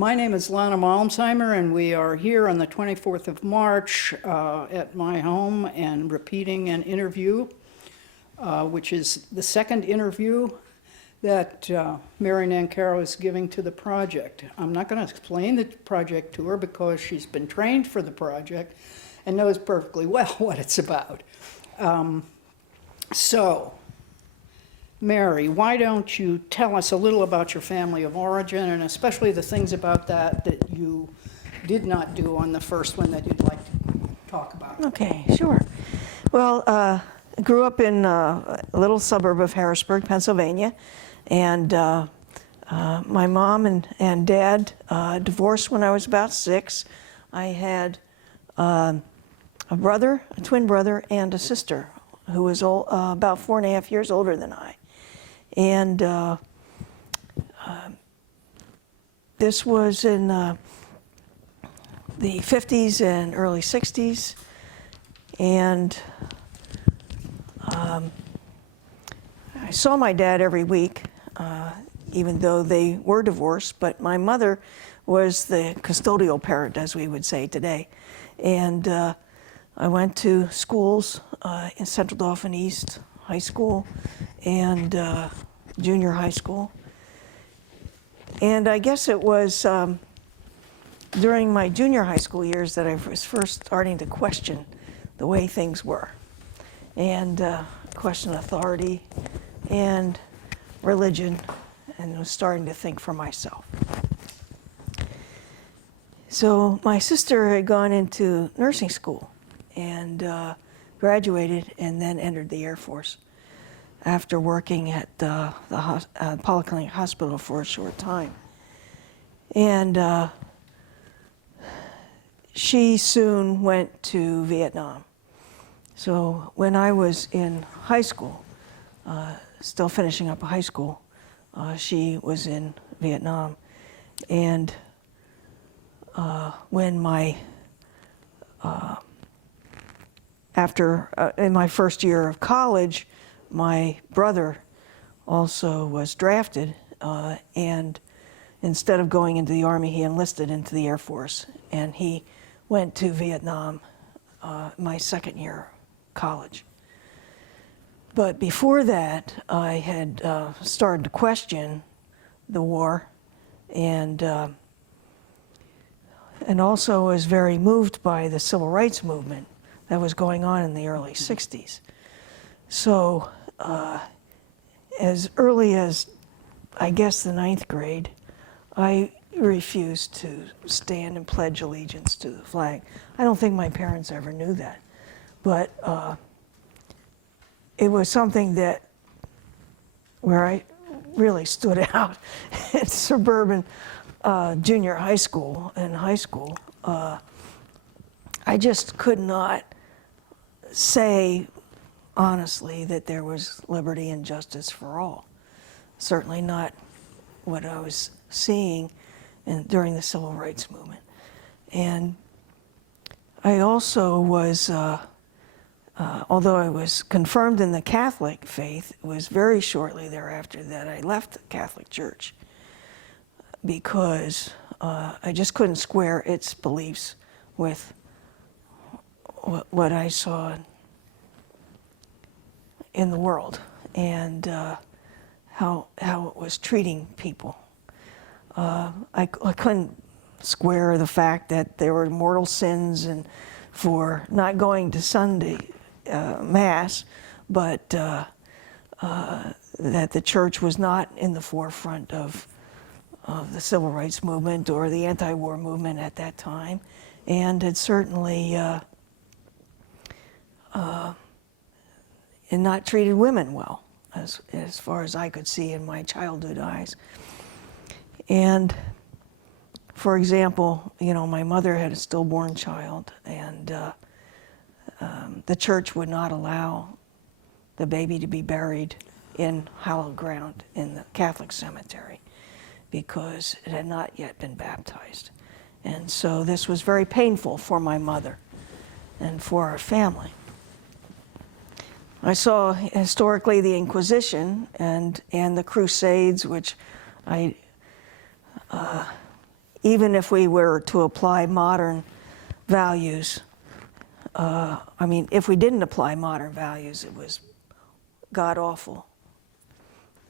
My name is Lana Malmsheimer, and we are here on the 24th of March at my home and repeating an interview, which is the second interview that Mary Nancarrow is giving to the project. I'm not going to explain the project to her because she's been trained for the project and knows perfectly well what it's about. So, Mary, why don't you tell us a little about your family of origin, and especially the things about that you did not do on the first one that you'd like to talk about? Okay, sure. Well, I grew up in a little suburb of Harrisburg, Pennsylvania, and my mom and dad divorced when I was about 6. I had a twin brother, and a sister who was about 4.5 years older than I. And this was in the 50s and early 60s. And I saw my dad every week, even though they were divorced. But my mother was the custodial parent, as we would say today. And I went to schools in Central Dauphin East High School and junior high school. And I guess it was during my junior high school years that I was first starting to question the way things were, and question authority and religion, and was starting to think for myself. So my sister had gone into nursing school and graduated and then entered the Air Force after working at the Polyclinic Hospital for a short time. And she soon went to Vietnam. So when I was in high school, still finishing up high school, she was in Vietnam. And when in my first year of college, my brother also was drafted, and instead of going into the Army, he enlisted into the Air Force, and he went to Vietnam my second year of college. But before that, I had started to question the war, and also was very moved by the civil rights movement that was going on in the early 60s. So as early as, I guess, the 9th grade, I refused to stand and pledge allegiance to the flag. I don't think my parents ever knew that, but it was something where I really stood out in suburban junior high school and high school. I just could not say honestly that there was liberty and justice for all. Certainly not what I was seeing during the civil rights movement. And I also was, although I was confirmed in the Catholic faith, it was very shortly thereafter that I left the Catholic Church because I just couldn't square its beliefs with what I saw in the world, and how it was treating people. I couldn't square the fact that there were mortal sins and for not going to Sunday Mass, but that the church was not in the forefront of the civil rights movement or the anti-war movement at that time, and had certainly and not treated women well, as far as I could see in my childhood eyes. And for example, my mother had a stillborn child, and the church would not allow the baby to be buried in hallowed ground in the Catholic cemetery because it had not yet been baptized. And so this was very painful for my mother and for our family. I saw historically the Inquisition and the Crusades, which I even if we were to apply modern values, if we didn't apply modern values, it was god-awful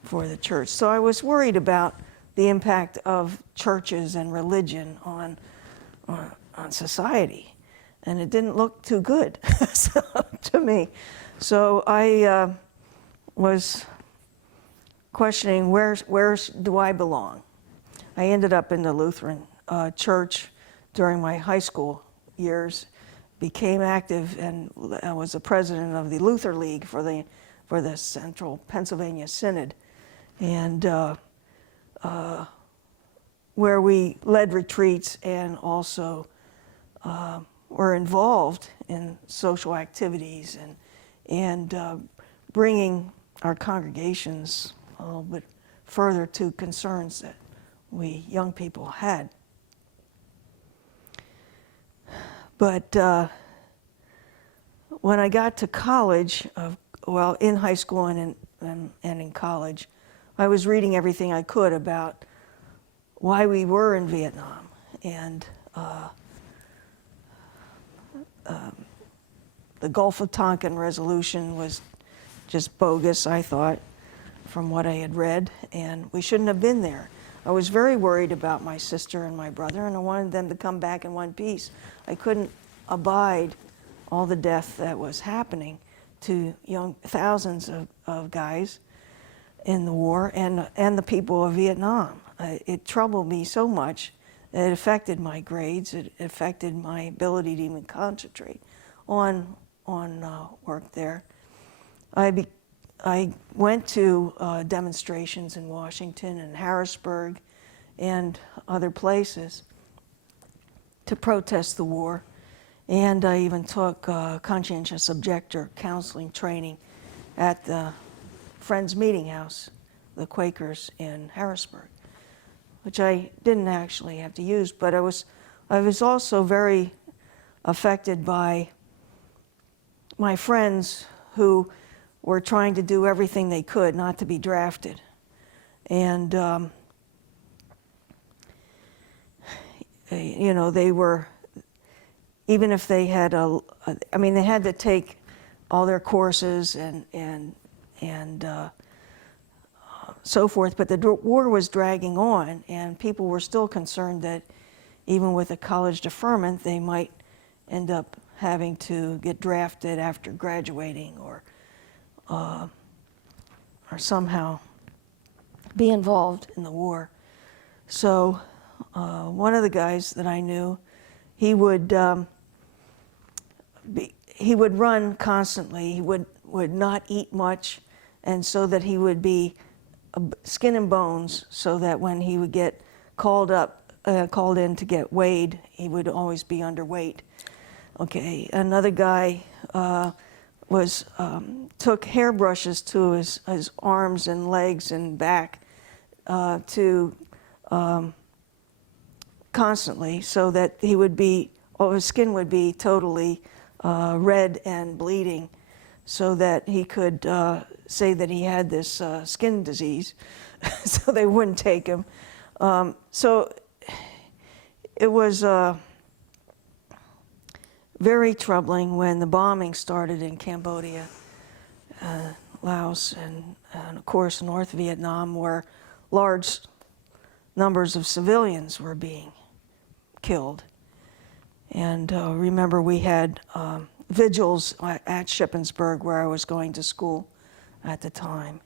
for the church. So I was worried about the impact of churches and religion on society, and it didn't look too good to me. So I was questioning where do I belong. I ended up in the Lutheran church during my high school years, became active, and I was the president of the Luther League for the Central Pennsylvania Synod, and where we led retreats and also were involved in social activities and bringing our congregations a little bit further to concerns that we young people had. But when I got to college, in high school and in college, I was reading everything I could about why we were in Vietnam. And the Gulf of Tonkin resolution was just bogus, I thought, from what I had read, and we shouldn't have been there. I was very worried about my sister and my brother, and I wanted them to come back in one piece. I couldn't abide all the death that was happening to thousands of guys in the war and the people of Vietnam. It troubled me so much that it affected my grades. It affected my ability to even concentrate on work there. I went to demonstrations in Washington and Harrisburg and other places to protest the war, and I even took conscientious objector counseling training at the Friends Meeting House, the Quakers in Harrisburg, which I didn't actually have to use, but I was also very affected by my friends who were trying to do everything they could not to be drafted. And, they were, even if they had they had to take all their courses and so forth, but the war was dragging on, and people were still concerned that even with a college deferment, they might end up having to get drafted after graduating or somehow be involved in the war. So one of the guys that I knew, he would run constantly. He would not eat much, and so that he would be skin and bones, so that when he would get called in to get weighed, he would always be underweight. Okay, another guy took hairbrushes to his arms and legs and back constantly, so that his skin would be totally red and bleeding, so that he could say that he had this skin disease, so they wouldn't take him. So it was very troubling when the bombing started in Cambodia, Laos, and of course North Vietnam, where large numbers of civilians were being killed. And remember, we had vigils at Shippensburg, where I was going to school at the time.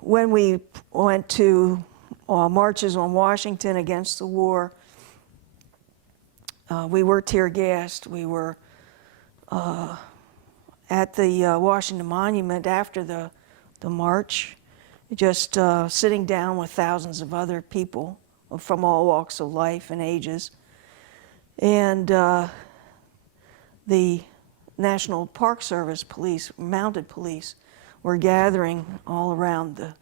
When we went to marches on Washington against the war, we were tear gassed. We were at the Washington Monument after the march, just sitting down with thousands of other people from all walks of life and ages. And the National Park Service police, mounted police, were gathering all around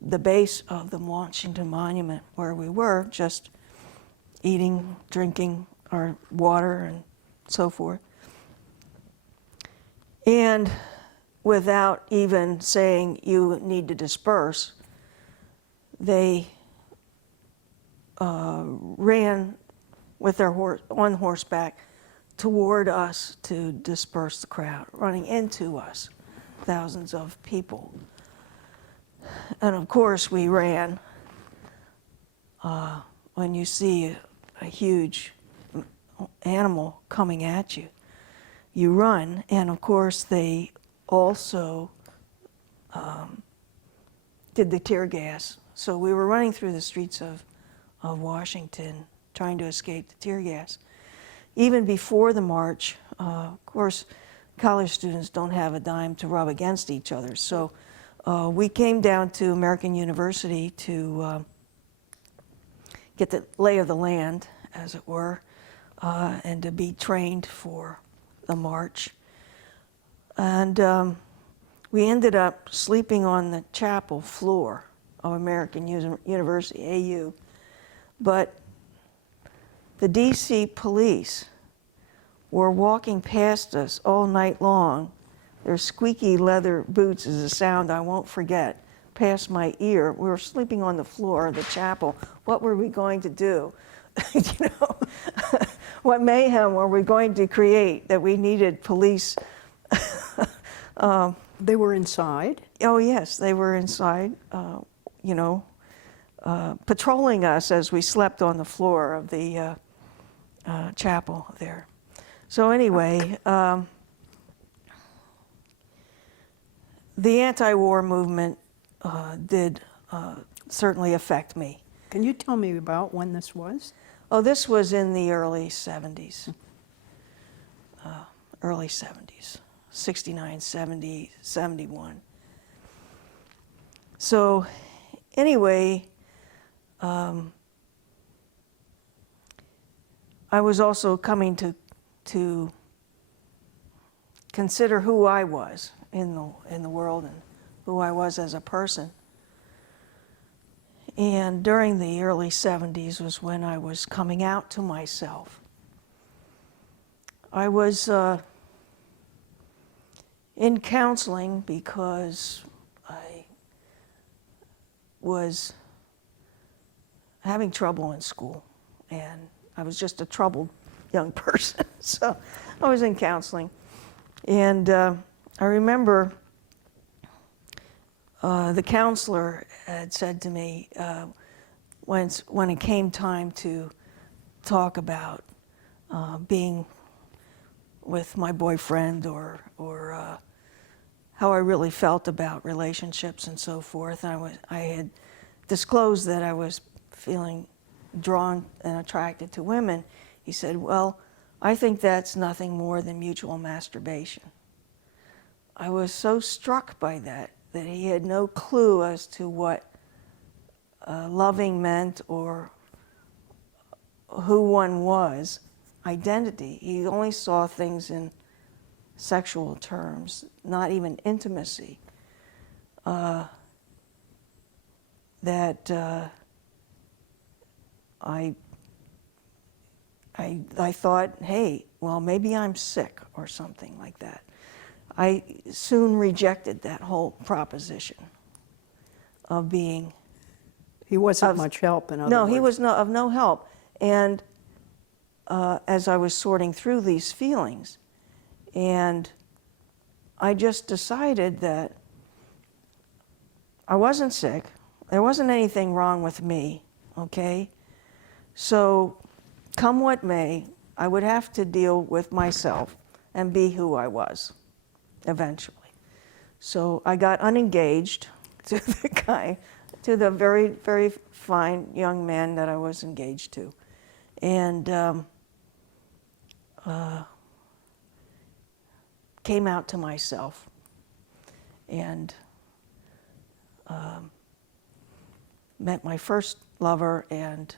the base of the Washington Monument where we were, just eating, drinking our water and so forth. And without even saying you need to disperse, they ran with their on horseback toward us to disperse the crowd, running into us, thousands of people. And of course we ran. When you see a huge animal coming at you, you run. And of course they also did the tear gas. So we were running through the streets of Washington trying to escape the tear gas. Even before the march, of course, college students don't have a dime to rub against each other. So we came down to American University to get the lay of the land, as it were, and to be trained for the march. And we ended up sleeping on the chapel floor of American University, AU. But the DC police were walking past us all night long. Their squeaky leather boots is a sound I won't forget, past my ear. We were sleeping on the floor of the chapel. What were we going to do? You know, what mayhem were we going to create that we needed police? They were inside? Oh yes, they were inside, you know, patrolling us as we slept on the floor of the chapel there. So anyway, the anti-war movement did certainly affect me. Can you tell me about when this was? Oh, this was in the early 70s. Early 70s, 69, 70, 71. So anyway, I was also coming to consider who I was in the world and who I was as a person. And during the early 70s was when I was coming out to myself. I was in counseling because I was having trouble in school, and I was just a troubled young person. So I was in counseling. And I remember the counselor had said to me when it came time to talk about being with my boyfriend or how I really felt about relationships and so forth. I had disclosed that I was feeling drawn and attracted to women. He said, well, I think that's nothing more than mutual masturbation. I was so struck by that he had no clue as to what loving meant or who one was, identity. He only saw things in sexual terms, not even intimacy. That I thought, hey, well, maybe I'm sick or something like that. I soon rejected that whole proposition of being. He wasn't much help, in other words. No, he was of no help. And as I was sorting through these feelings, and I just decided that I wasn't sick. There wasn't anything wrong with me, okay? So come what may, I would have to deal with myself and be who I was eventually. So I got unengaged to the very, very fine young man that I was engaged to. And came out to myself and met my first lover and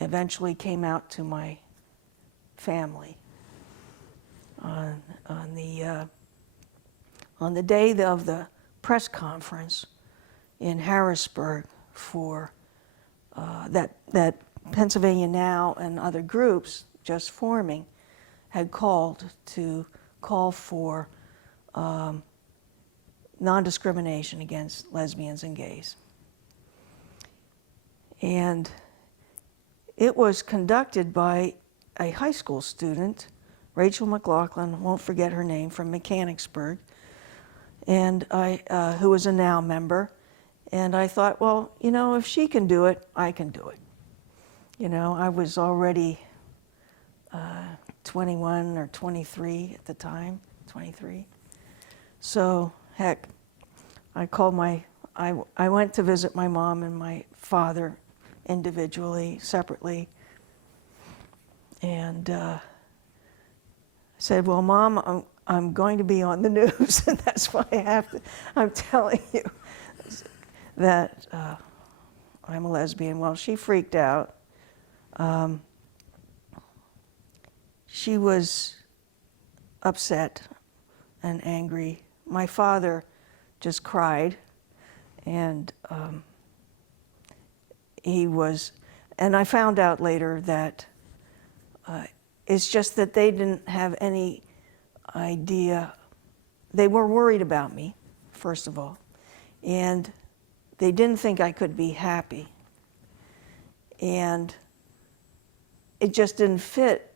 eventually came out to my family. On the day of the press conference in Harrisburg for that Pennsylvania Now and other groups just forming had call for non-discrimination against lesbians and gays. And it was conducted by a high school student, Rachel McLaughlin, won't forget her name, from Mechanicsburg, and who was a NOW member. And I thought, well, you know, if she can do it, I can do it. You know, I was already 21 or 23 at the time, 23. So, heck, I went to visit my mom and my father individually, separately, and said, well, Mom, I'm going to be on the news, and that's why I'm telling you that I'm a lesbian. Well, she freaked out. She was upset and angry. My father just cried, and and I found out later that it's just that they didn't have any idea. They were worried about me, first of all, and they didn't think I could be happy. And it just didn't fit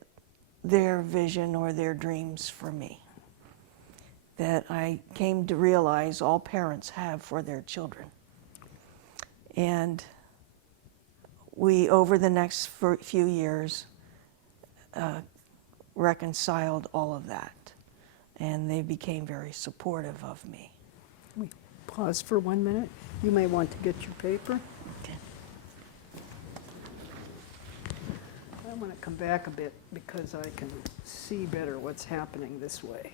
their vision or their dreams for me, that I came to realize all parents have for their children. And we, over the next few years, reconciled all of that, and they became very supportive of me. We pause for 1 minute. You may want to get your paper. Okay. I want to come back a bit because I can see better what's happening this way.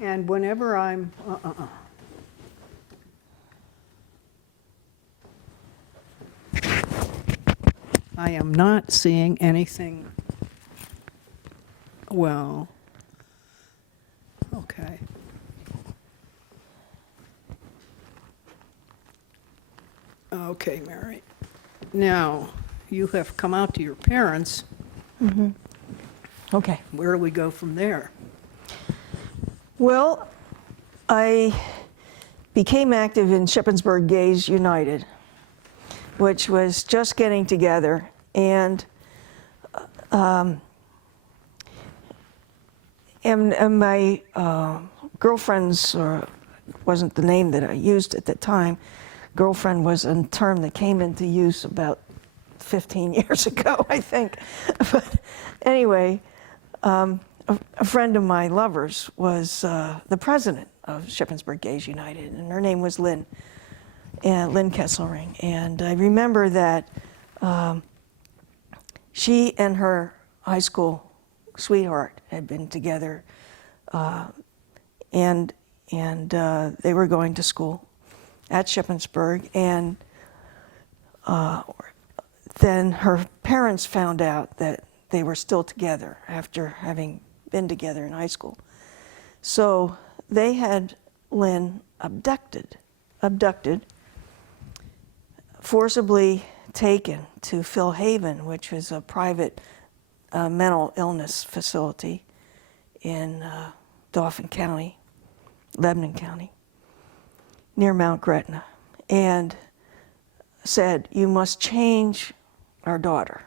And whenever I'm, I am not seeing anything. Well, okay. Okay, Mary. Now, you have come out to your parents. Mm-hmm. Okay. Where do we go from there? Well, I became active in Shippensburg Gays United, which was just getting together, and my girlfriend's, or wasn't the name that I used at the time, girlfriend was a term that came into use about 15 years ago, I think. But anyway, a friend of my lover's was the president of Shippensburg Gays United, and her name was Lynn Kesselring. And I remember that she and her high school sweetheart had been together, and they were going to school at Shippensburg, and then her parents found out that they were still together after having been together in high school. So they had Lynn abducted, forcibly taken to Phil Haven, which was a private mental illness facility in Dauphin County, Lebanon County, near Mount Gretna, and said, you must change our daughter.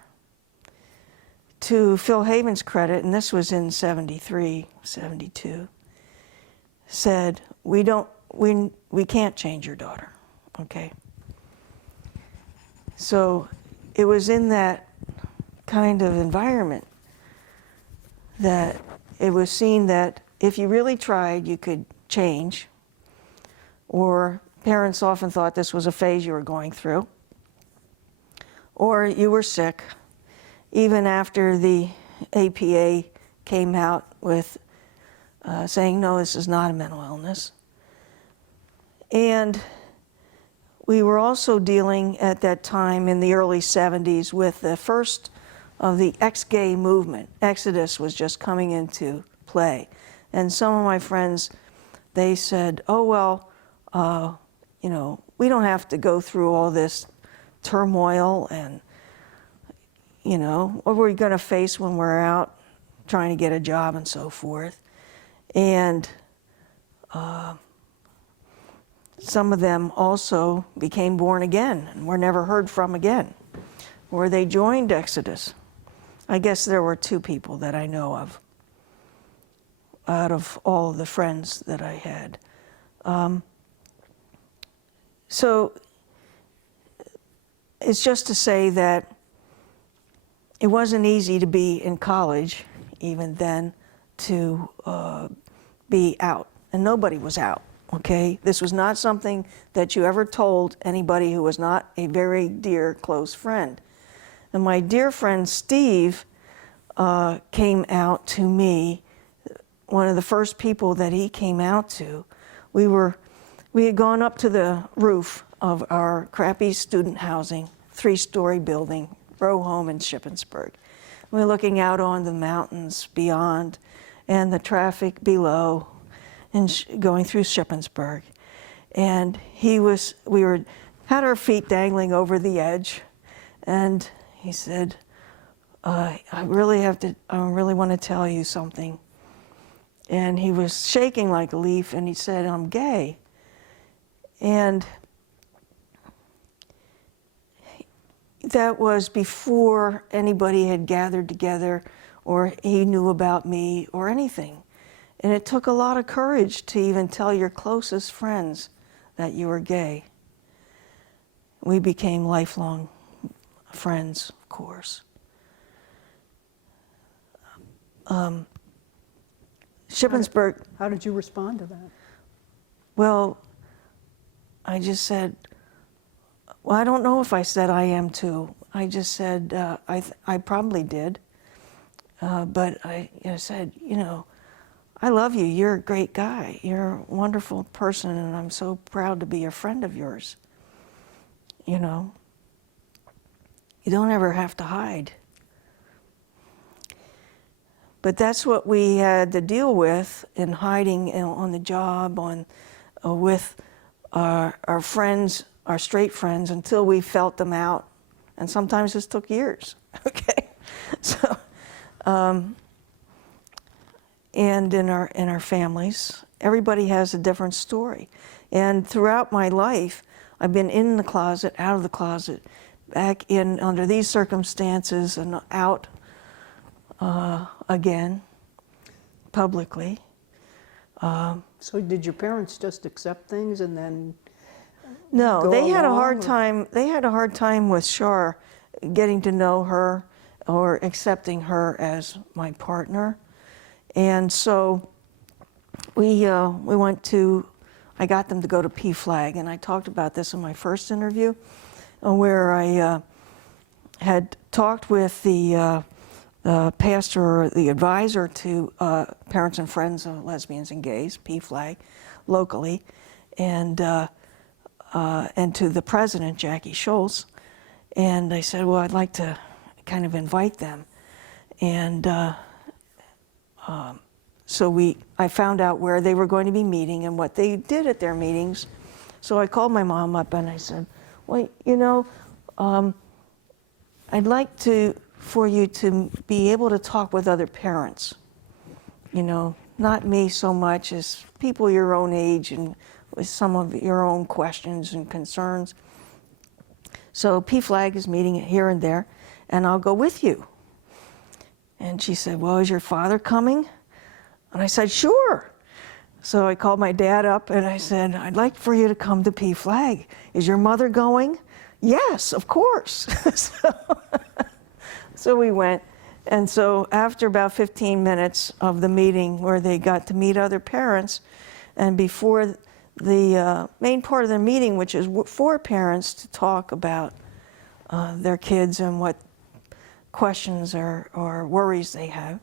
To Phil Haven's credit, and this was in 73, 72, said, we can't change your daughter, okay? So it was in that kind of environment that it was seen that if you really tried, you could change, or parents often thought this was a phase you were going through, or you were sick, even after the APA came out with saying, no, this is not a mental illness. And we were also dealing at that time in the early 70s with the first of the ex-gay movement. Exodus was just coming into play. And some of my friends, they said, oh, well, you know, we don't have to go through all this turmoil and, you know, what are we going to face when we're out trying to get a job and so forth. And some of them also became born again and were never heard from again. or they joined Exodus. I guess there were 2 people that I know of out of all of the friends that I had. So it's just to say that it wasn't easy to be in college, even then, to be out. And nobody was out, okay? This was not something that you ever told anybody who was not a very dear, close friend. And my dear friend Steve came out to me, one of the first people that he came out to. We had gone up to the roof of our crappy student housing, 3-story building, row home in Shippensburg. We were looking out on the mountains beyond and the traffic below and going through Shippensburg. And we had our feet dangling over the edge, and he said, I really want to tell you something. And he was shaking like a leaf, and he said, I'm gay. And that was before anybody had gathered together or he knew about me or anything. And it took a lot of courage to even tell your closest friends that you were gay. We became lifelong friends, of course. Shippensburg. How did you respond to that? Well, I just said, well, I don't know if I said I am too. I just said, I probably did. But I said, I love you. You're a great guy. You're a wonderful person, and I'm so proud to be a friend of yours. You don't ever have to hide. But that's what we had to deal with in hiding on the job, with our friends, our straight friends, until we felt them out. And sometimes this took years, okay? So, and in our families, everybody has a different story. And throughout my life, I've been in the closet, out of the closet, back in under these circumstances, and out again, publicly. So did your parents just accept things and then No, go they had a along, hard or- time. They had a hard time with Shar getting to know her or accepting her as my partner, and so we went to. I got them to go to PFLAG, and I talked about this in my first interview, where I had talked with the pastor or the advisor to Parents and Friends of Lesbians and Gays, PFLAG, locally, and to the president, Jackie Schultz. And I said, well, I'd like to kind of invite them. And so I found out where they were going to be meeting and what they did at their meetings. So I called my mom up and I said, well, I'd like for you to be able to talk with other parents. Not me so much as people your own age and with some of your own questions and concerns. So PFLAG is meeting here and there, and I'll go with you. And she said, well, is your father coming? And I said, sure. So I called my dad up and I said, I'd like for you to come to PFLAG. Is your mother going? Yes, of course. So we went. And so after about 15 minutes of the meeting where they got to meet other parents, and before the main part of the meeting, which is for parents to talk about their kids and what questions or worries they have,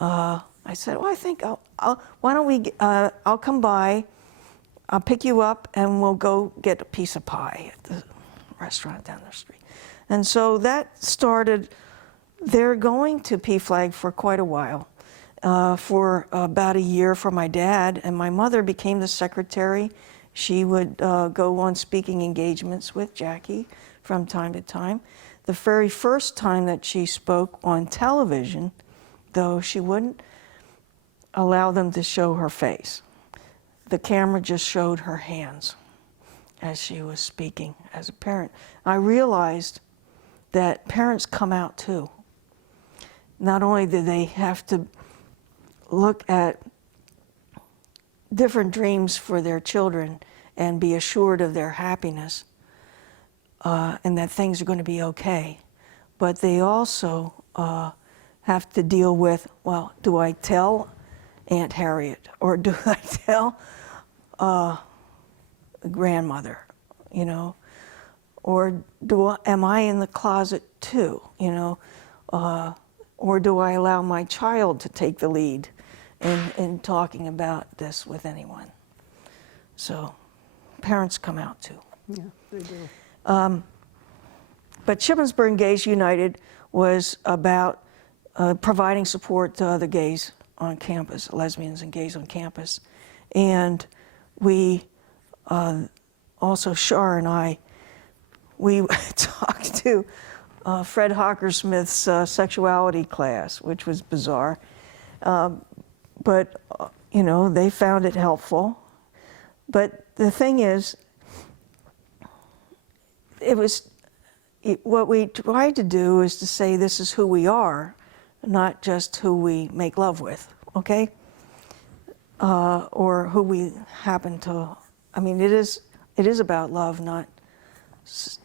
I said, well, I think I'll come by, I'll pick you up, and we'll go get a piece of pie at the restaurant down the street. And so that started. They're going to PFLAG for quite a while, for about a year for my dad, and my mother became the secretary. She would go on speaking engagements with Jackie from time to time. The very first time that she spoke on television, though, she wouldn't allow them to show her face. The camera just showed her hands as she was speaking as a parent. I realized that parents come out too. Not only do they have to look at different dreams for their children and be assured of their happiness and that things are going to be okay, but they also have to deal with, well, do I tell Aunt Harriet or do I tell grandmother, you know? Or am I in the closet too, you know? Or do I allow my child to take the lead in talking about this with anyone? So parents come out too. Yeah, they do. But Shippensburg Gays United was about providing support to other gays on campus, lesbians and gays on campus. And we, also Shar and I, we talked to Fred Hockersmith's sexuality class, which was bizarre. But, you know, they found it helpful. But the thing is, what we tried to do is to say this is who we are, not just who we make love with, okay? Or who we happen to, I mean, it is about love, not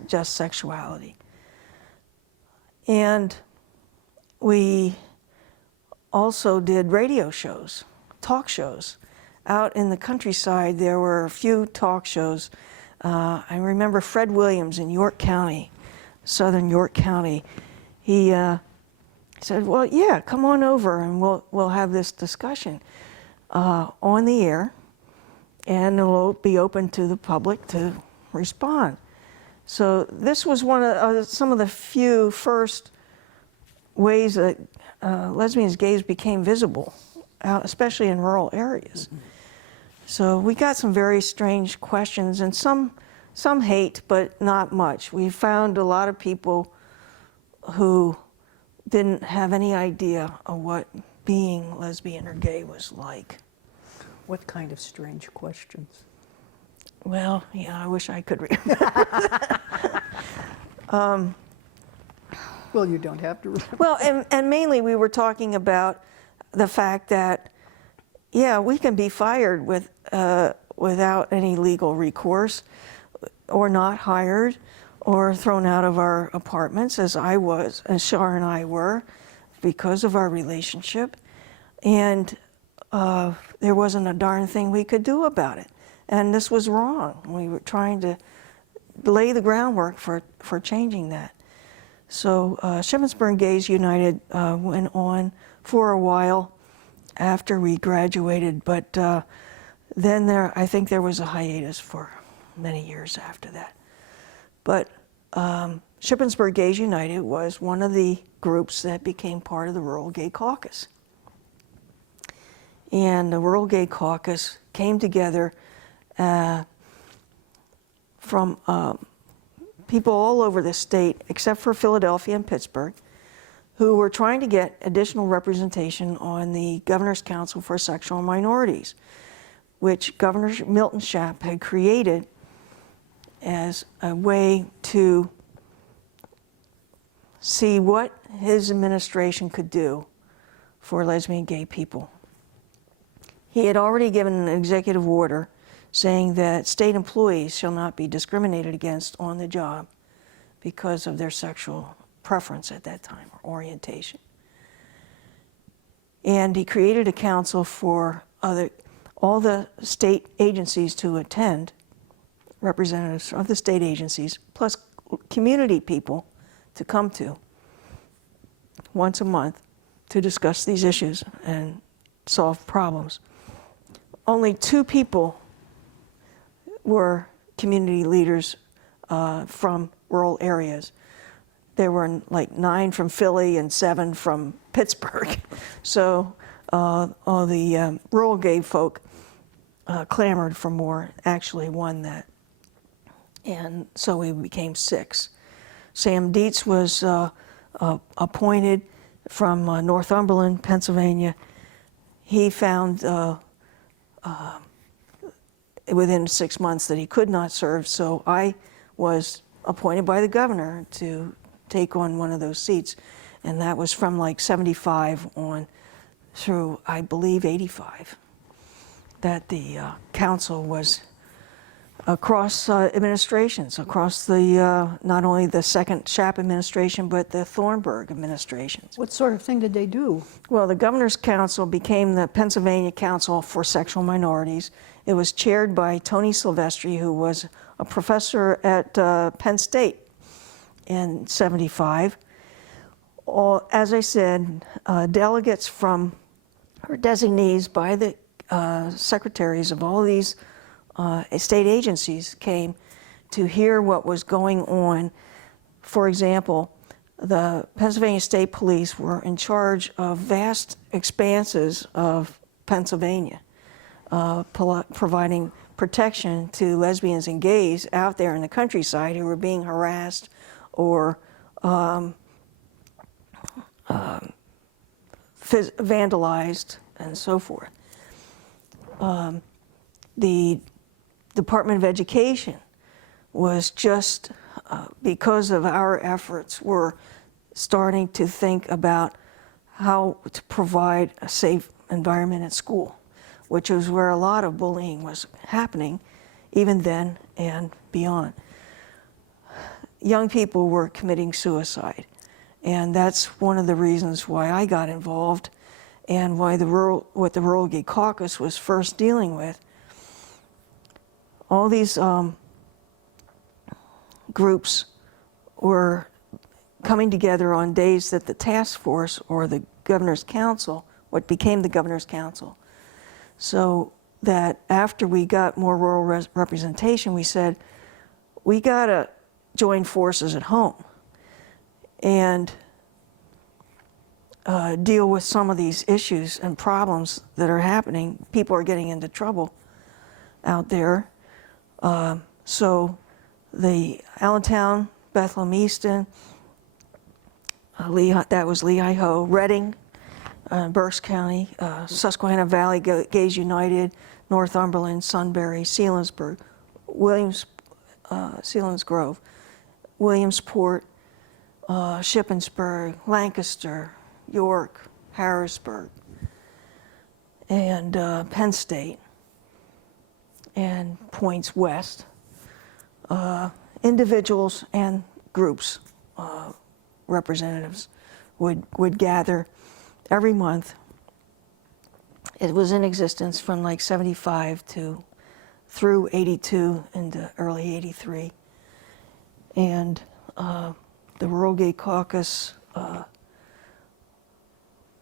just sexuality. And we also did radio shows, talk shows. Out in the countryside, there were a few talk shows. I remember Fred Williams in York County, southern York County. He said, well, yeah, come on over and we'll have this discussion on the air, and it'll be open to the public to respond. So this was one of some of the few first ways that lesbians, gays became visible, especially in rural areas. Mm-hmm. So we got some very strange questions, and some hate, but not much. We found a lot of people who didn't have any idea of what being lesbian or gay was like. What kind of strange questions? Well, yeah, I wish I could remember. Well, you don't have to remember. Well, and mainly we were talking about the fact that, yeah, we can be fired without any legal recourse, or not hired, or thrown out of our apartments, as I was, as Shar and I were, because of our relationship. And there wasn't a darn thing we could do about it. And this was wrong. We were trying to lay the groundwork for changing that. So Shippensburg Gays United went on for a while after we graduated, but then I think there was a hiatus for many years after that. But Shippensburg Gays United was one of the groups that became part of the Rural Gay Caucus. And the Rural Gay Caucus came together from people all over the state, except for Philadelphia and Pittsburgh, who were trying to get additional representation on the Governor's Council for Sexual Minorities, which Governor Milton Schaap had created as a way to see what his administration could do for lesbian and gay people. He had already given an executive order saying that state employees shall not be discriminated against on the job because of their sexual preference at that time, or orientation. And he created a council for all the state agencies to attend, representatives of the state agencies, plus community people to come to once a month to discuss these issues and solve problems. Only 2 people were community leaders from rural areas. There were like 9 from Philly and 7 from Pittsburgh. So all the rural gay folk clamored for more, actually won that. And so we became 6. Sam Dietz was appointed from Northumberland, Pennsylvania. He found within 6 months that he could not serve, so I was appointed by the governor to take on one of those seats. And that was from like 75 on through, I believe, 85, that the council was across administrations, across the, not only the second Schaap administration, but the Thornburg administrations. What sort of thing did they do? Well, the Governor's Council became the Pennsylvania Council for Sexual Minorities. It was chaired by Tony Silvestri, who was a professor at Penn State in 75. As I said, delegates from, or designees by the secretaries of all these state agencies came to hear what was going on. For example, the Pennsylvania State Police were in charge of vast expanses of Pennsylvania, providing protection to lesbians and gays out there in the countryside who were being harassed or vandalized and so forth. The Department of Education was just, because of our efforts, were starting to think about how to provide a safe environment at school, which was where a lot of bullying was happening, even then and beyond. Young people were committing suicide, and that's one of the reasons why I got involved and why what the Rural Gay Caucus was first dealing with. All these groups were coming together on days that the task force or the Governor's Council, what became the Governor's Council, so that after we got more rural representation, we said, we gotta join forces at home and deal with some of these issues and problems that are happening. People are getting into trouble out there. So the Allentown, Bethlehem Easton, that was Lehigh Ho, Reading, Berks County, Susquehanna Valley Gays United, Northumberland, Sunbury, Selinsburg, Selinsgrove, Williamsport, Shippensburg, Lancaster, York, Harrisburg, and Penn State, and points west. Individuals and groups, representatives, would gather every month. It was in existence from like 75 through 82 into early 83. And the Rural Gay Caucus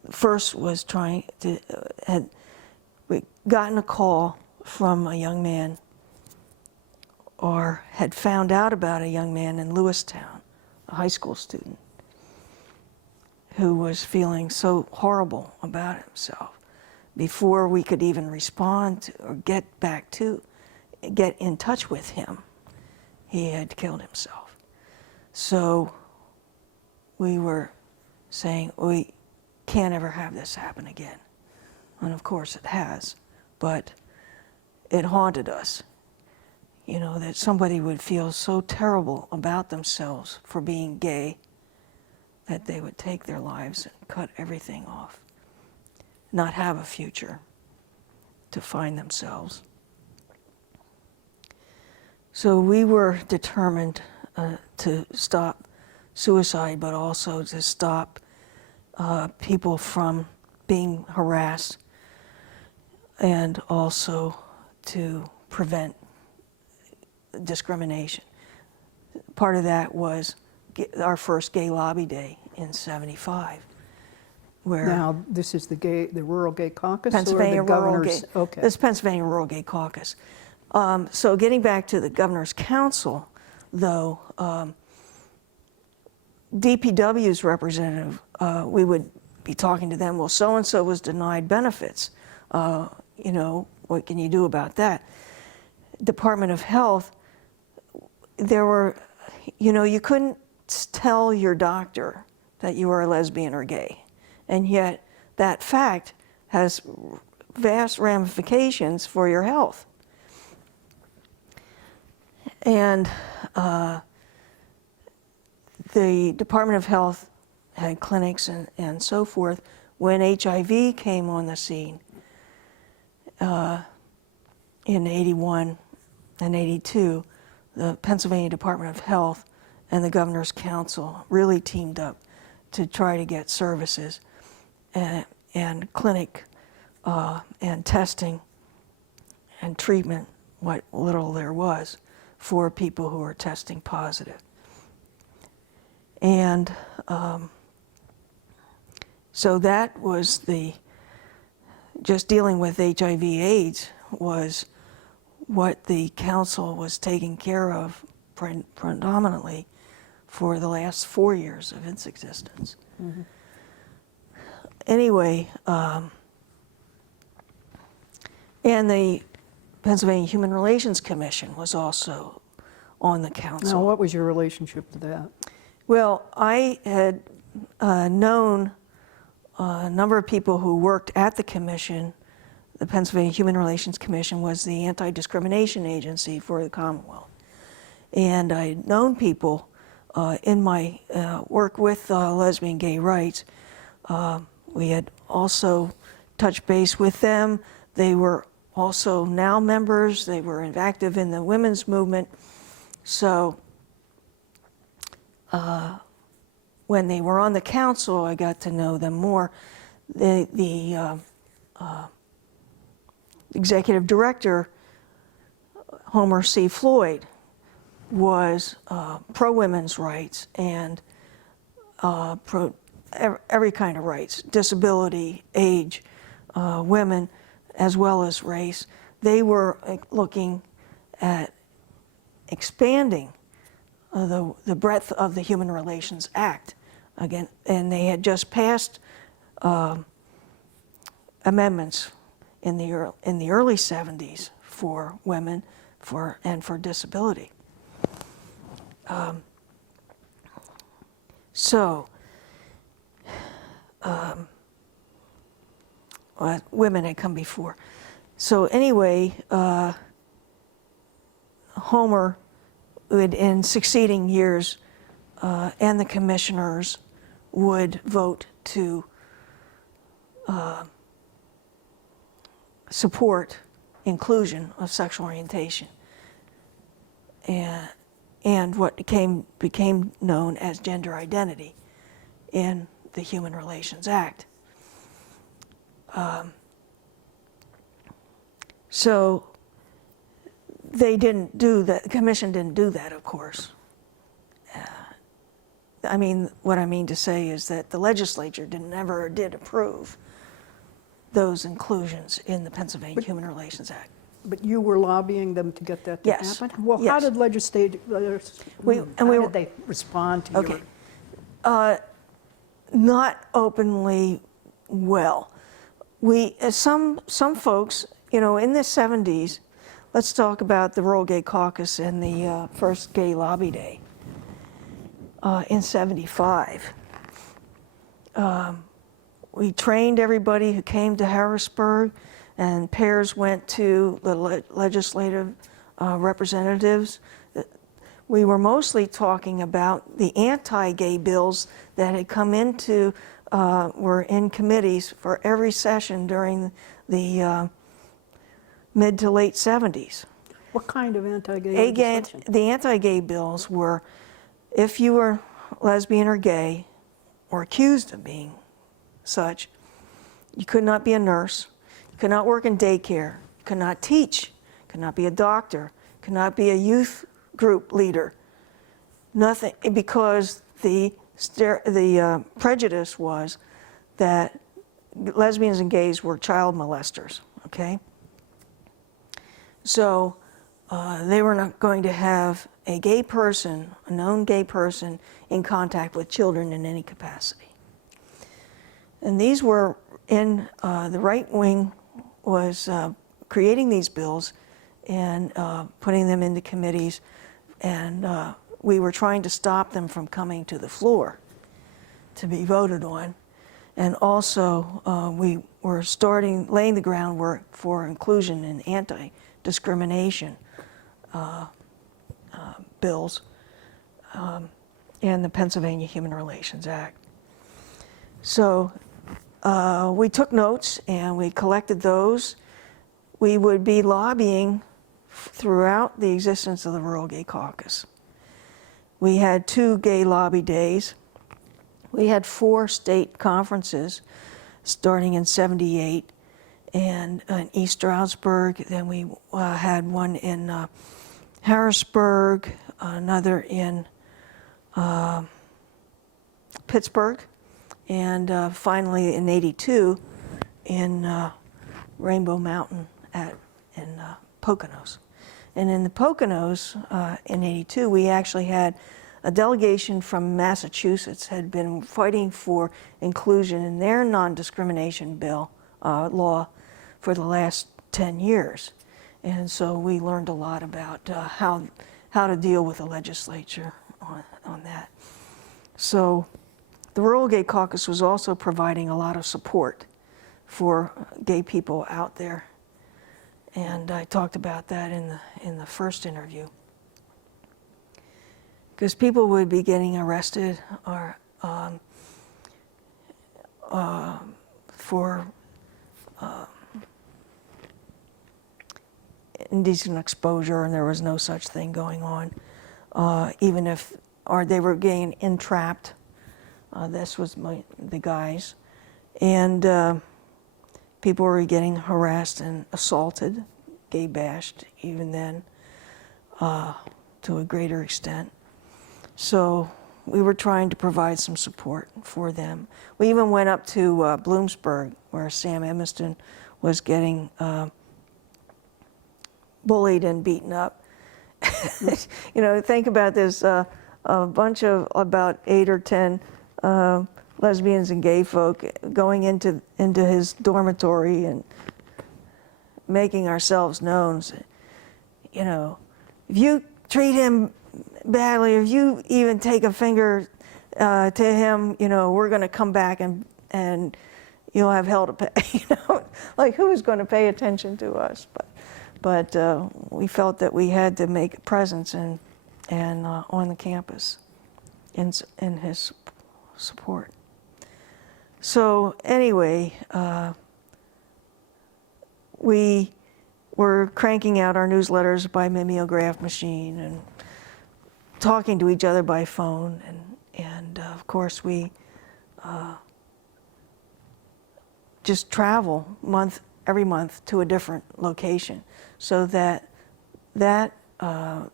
first was trying to, we'd gotten a call from a young man, or had found out about a young man in Lewistown, a high school student, who was feeling so horrible about himself. Before we could even respond to, or get in touch with him, he had killed himself. So we were saying, we can't ever have this happen again. And of course it has, but it haunted us, you know, that somebody would feel so terrible about themselves for being gay that they would take their lives and cut everything off, not have a future to find themselves. So we were determined to stop suicide, but also to stop people from being harassed, and also to prevent discrimination. Part of that was our first Gay Lobby Day in 75, where Now, this is the Rural Gay Caucus, Pennsylvania or the Rural Governor's? Gay. Okay. This Pennsylvania Rural Gay Caucus. So getting back to the Governor's Council, though, DPW's representative, we would be talking to them. Well, so and so was denied benefits. You know, what can you do about that? Department of Health, there were, you know, you couldn't tell your doctor that you were a lesbian or gay, and yet that fact has vast ramifications for your health. the Department of Health had clinics and so forth. When HIV came on the scene in 81 and 82, the Pennsylvania Department of Health and the Governor's Council really teamed up to try to get services and clinic and testing and treatment, what little there was, for people who were testing positive. And so that was just dealing with HIV/AIDS was what the council was taking care of predominantly for the last 4 years of its existence. Mm-hmm. Anyway, and the Pennsylvania Human Relations Commission was also on the council. Now, what was your relationship to that? Well, I had known a number of people who worked at the commission. The Pennsylvania Human Relations Commission was the anti-discrimination agency for the Commonwealth. And I'd known people in my work with lesbian gay rights. We had also touched base with them. They were also now members. They were active in the women's movement. So when they were on the council, I got to know them more. The executive director, Homer C. Floyd, was pro-women's rights and pro every kind of rights, disability, age, women, as well as race. They were looking at expanding the breadth of the Human Relations Act again, and they had just passed amendments in the early 70s for women and for disability. Women had come before. So anyway, Homer would, in succeeding years, and the commissioners would vote to support inclusion of sexual orientation and what became known as gender identity in the Human Relations Act. So they didn't do that. The commission didn't do that, of course. I mean, what I mean to say is that the legislature never did approve those inclusions in the Pennsylvania Human Relations Act. But you were lobbying them to get that to Yes. happen? Well, how Yes. did legislators, did they respond to Okay. your? Not openly well. Some folks, in the 70s, let's talk about the Rural Gay Caucus and the first Gay Lobby Day in 75. We trained everybody who came to Harrisburg, and pairs went to the legislative representatives. We were mostly talking about the anti-gay bills that had come were in committees for every session during the mid to late 70s. What kind of anti-gay legislation? The anti-gay bills were, if you were lesbian or gay, or accused of being such, you could not be a nurse, you could not work in daycare, you could not teach, you could not be a doctor, you could not be a youth group leader. Nothing, because the prejudice was that lesbians and gays were child molesters, okay? So they were not going to have a gay person, a known gay person, in contact with children in any capacity. And these were in, the right wing was creating these bills and putting them into committees, and we were trying to stop them from coming to the floor to be voted on. And also, we were laying the groundwork for inclusion in anti-discrimination bills. and the Pennsylvania Human Relations Act. So we took notes and we collected those. We would be lobbying throughout the existence of the Rural Gay Caucus. We had 2 gay lobby days. We had 4 state conferences starting in '78 and in East Stroudsburg. Then we had one in Harrisburg, another in Pittsburgh, and finally in '82 in Rainbow Mountain in Poconos. And in the Poconos in '82, we actually had a delegation from Massachusetts had been fighting for inclusion in their non-discrimination bill law for the last 10 years. And so we learned a lot about how to deal with the legislature on that. So the Rural Gay Caucus was also providing a lot of support for gay people out there. And I talked about that in the first interview. Because people would be getting arrested or for indecent exposure, and there was no such thing going on. Even if, or they were getting entrapped. This was the guys. And people were getting harassed and assaulted, gay bashed even then, to a greater extent. So we were trying to provide some support for them. We even went up to Bloomsburg, where Sam Emiston was getting bullied and beaten up. You know, think about this, a bunch of about 8 or 10 lesbians and gay folk going into his dormitory and making ourselves known. You know, if you treat him badly, if you even take a finger to him, you know, we're going to come back and you'll have hell to pay. You know, like who is going to pay attention to us? But we felt that we had to make a presence and on the campus in his support. So anyway, we were cranking out our newsletters by mimeograph machine and talking to each other by phone, and of course we just travel every month to a different location, so that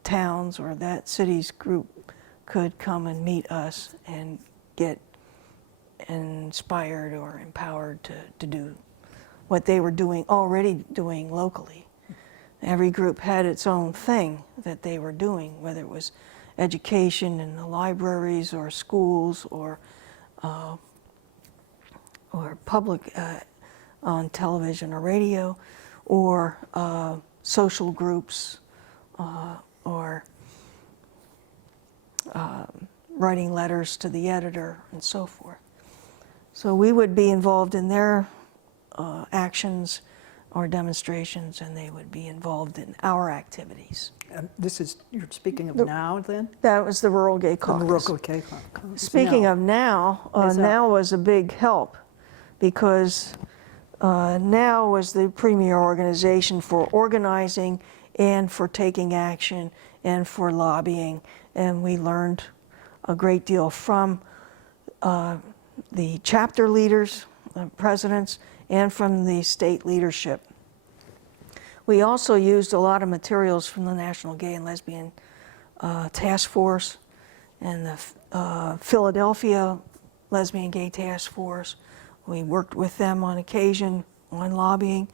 towns or that city's group could come and meet us and get inspired or empowered to do what they were already doing locally. Every group had its own thing that they were doing, whether it was education in the libraries or schools or public on television or radio, or social groups, or writing letters to the editor and so forth. So we would be involved in their actions or demonstrations, and they would be involved in our activities. You're speaking of now then? That was the Rural Gay Caucus. The Rural Gay Caucus. Speaking of now, now was a big help, because now was the premier organization for organizing and for taking action and for lobbying, and we learned a great deal from the chapter leaders, presidents, and from the state leadership. We also used a lot of materials from the National Gay and Lesbian Task Force and the Philadelphia Lesbian Gay Task Force. We worked with them on occasion on lobbying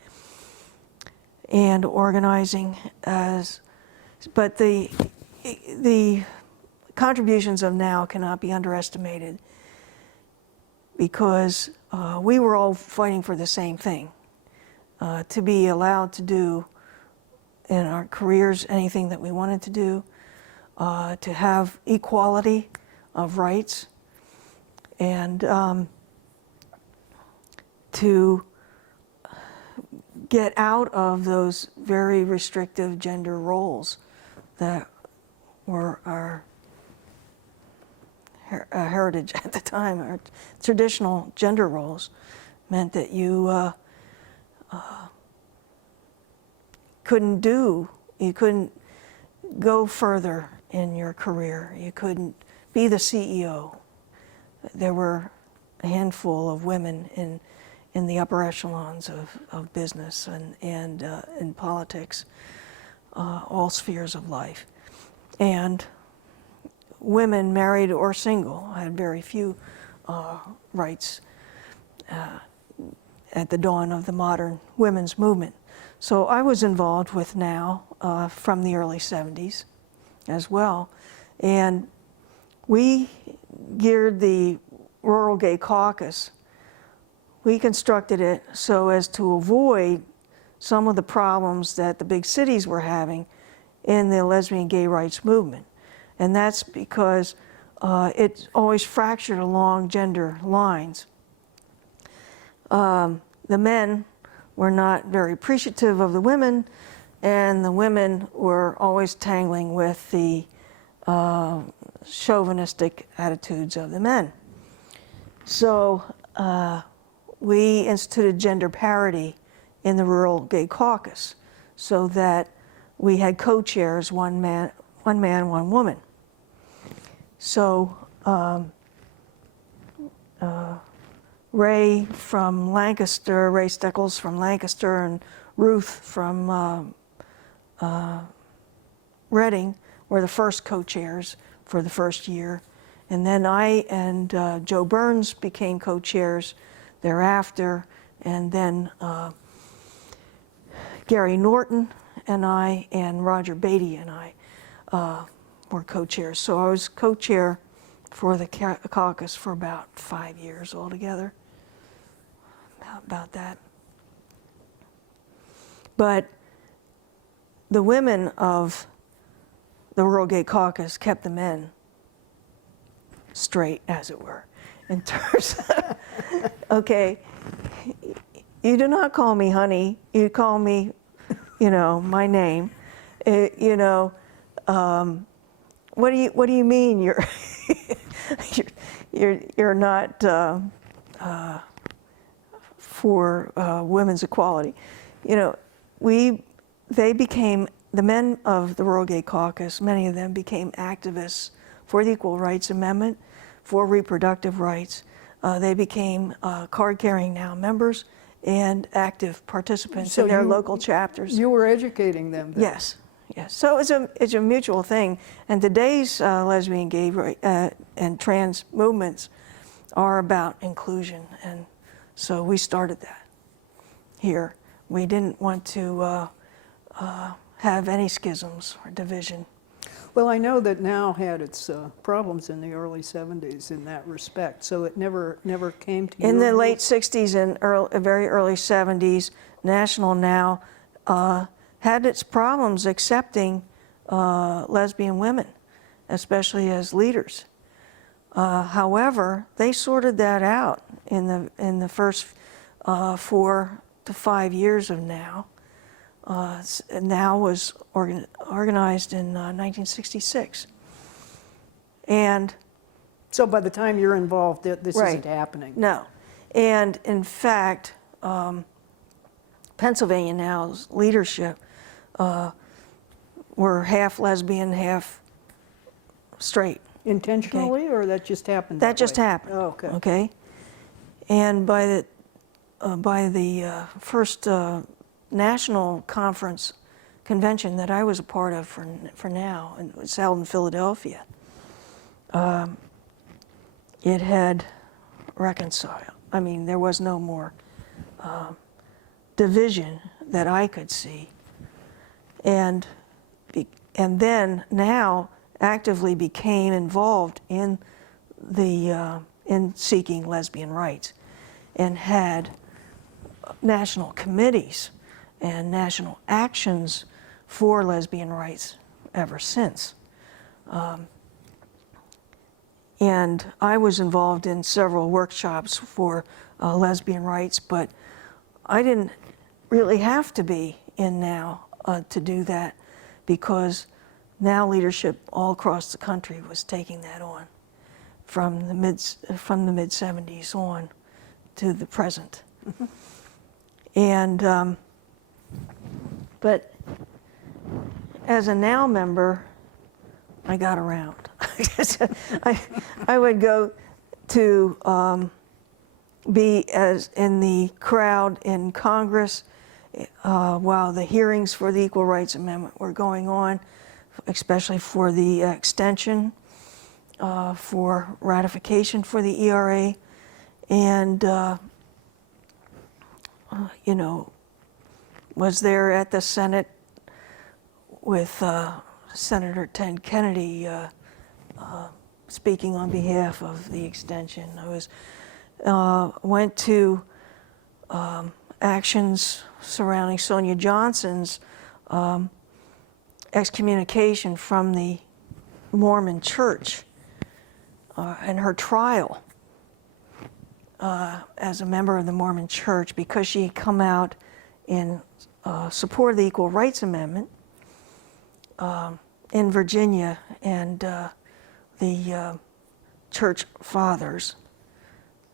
and organizing. But the contributions of now cannot be underestimated, because we were all fighting for the same thing, to be allowed to do in our careers anything that we wanted to do, to have equality of rights, and to get out of those very restrictive gender roles that were our heritage at the time, our traditional gender roles, meant that you you couldn't go further in your career. You couldn't be the CEO. There were a handful of women in the upper echelons of business and in politics, all spheres of life. And women, married or single, had very few rights at the dawn of the modern women's movement. So I was involved with NOW from the early 70s as well. And we geared the Rural Gay Caucus. We constructed it so as to avoid some of the problems that the big cities were having in the lesbian gay rights movement. And that's because it's always fractured along gender lines. The men were not very appreciative of the women, and the women were always tangling with the chauvinistic attitudes of the men. So we instituted gender parity in the Rural Gay Caucus so that we had co-chairs, one man, one woman. So Ray from Lancaster, Ray Steckles from Lancaster, and Ruth from Reading were the first co-chairs for the first year. And then I and Joe Burns became co-chairs thereafter. And then Gary Norton and I and Roger Beatty and I were co-chairs. So I was co-chair for the caucus for about 5 years altogether, about that. But the women of the Rural Gay Caucus kept the men straight, as it were, in terms of, okay, you do not call me honey, you call me, you know, my name. You know, what do you mean you're you're not for women's equality? You know, the men of the Rural Gay Caucus, many of them became activists for the Equal Rights Amendment, for reproductive rights. They became card-carrying NOW members and active participants in their local chapters. You were educating them then? Yes, yes. So it's a mutual thing. And today's lesbian, gay, and trans movements are about inclusion. And so we started that here. We didn't want to have any schisms or division. Well, I know that NOW had its problems in the early 70s in that respect, so it never came to you. In the late 60s and very early 70s, National NOW had its problems accepting lesbian women, especially as leaders. However, they sorted that out in the first 4 to 5 years of NOW. NOW was organized in 1966. And so by the time you're involved, this right, isn't happening. No. And in fact, Pennsylvania NOW's leadership were half lesbian, half straight. Intentionally, okay, or that just happened? That just happened. Oh, okay. Okay. And by the first national conference convention that I was a part of for NOW, and it was held in Philadelphia, it had reconciled. I mean, there was no more division that I could see. And then NOW actively became involved in in seeking lesbian rights, and had national committees and national actions for lesbian rights ever since. And I was involved in several workshops for lesbian rights, but I didn't really have to be in NOW to do that, because NOW leadership all across the country was taking that on. from the mid 70s on to the present. And but as a NOW member, I got around. I would go to be as in the crowd in Congress while the hearings for the Equal Rights Amendment were going on, especially for the extension for ratification for the ERA, and you know, was there at the Senate with Senator Ted Kennedy speaking on behalf of the extension. I was went to actions surrounding Sonia Johnson's excommunication from the Mormon Church and her trial as a member of the Mormon Church because she had come out in support of the Equal Rights Amendment in Virginia, and the church fathers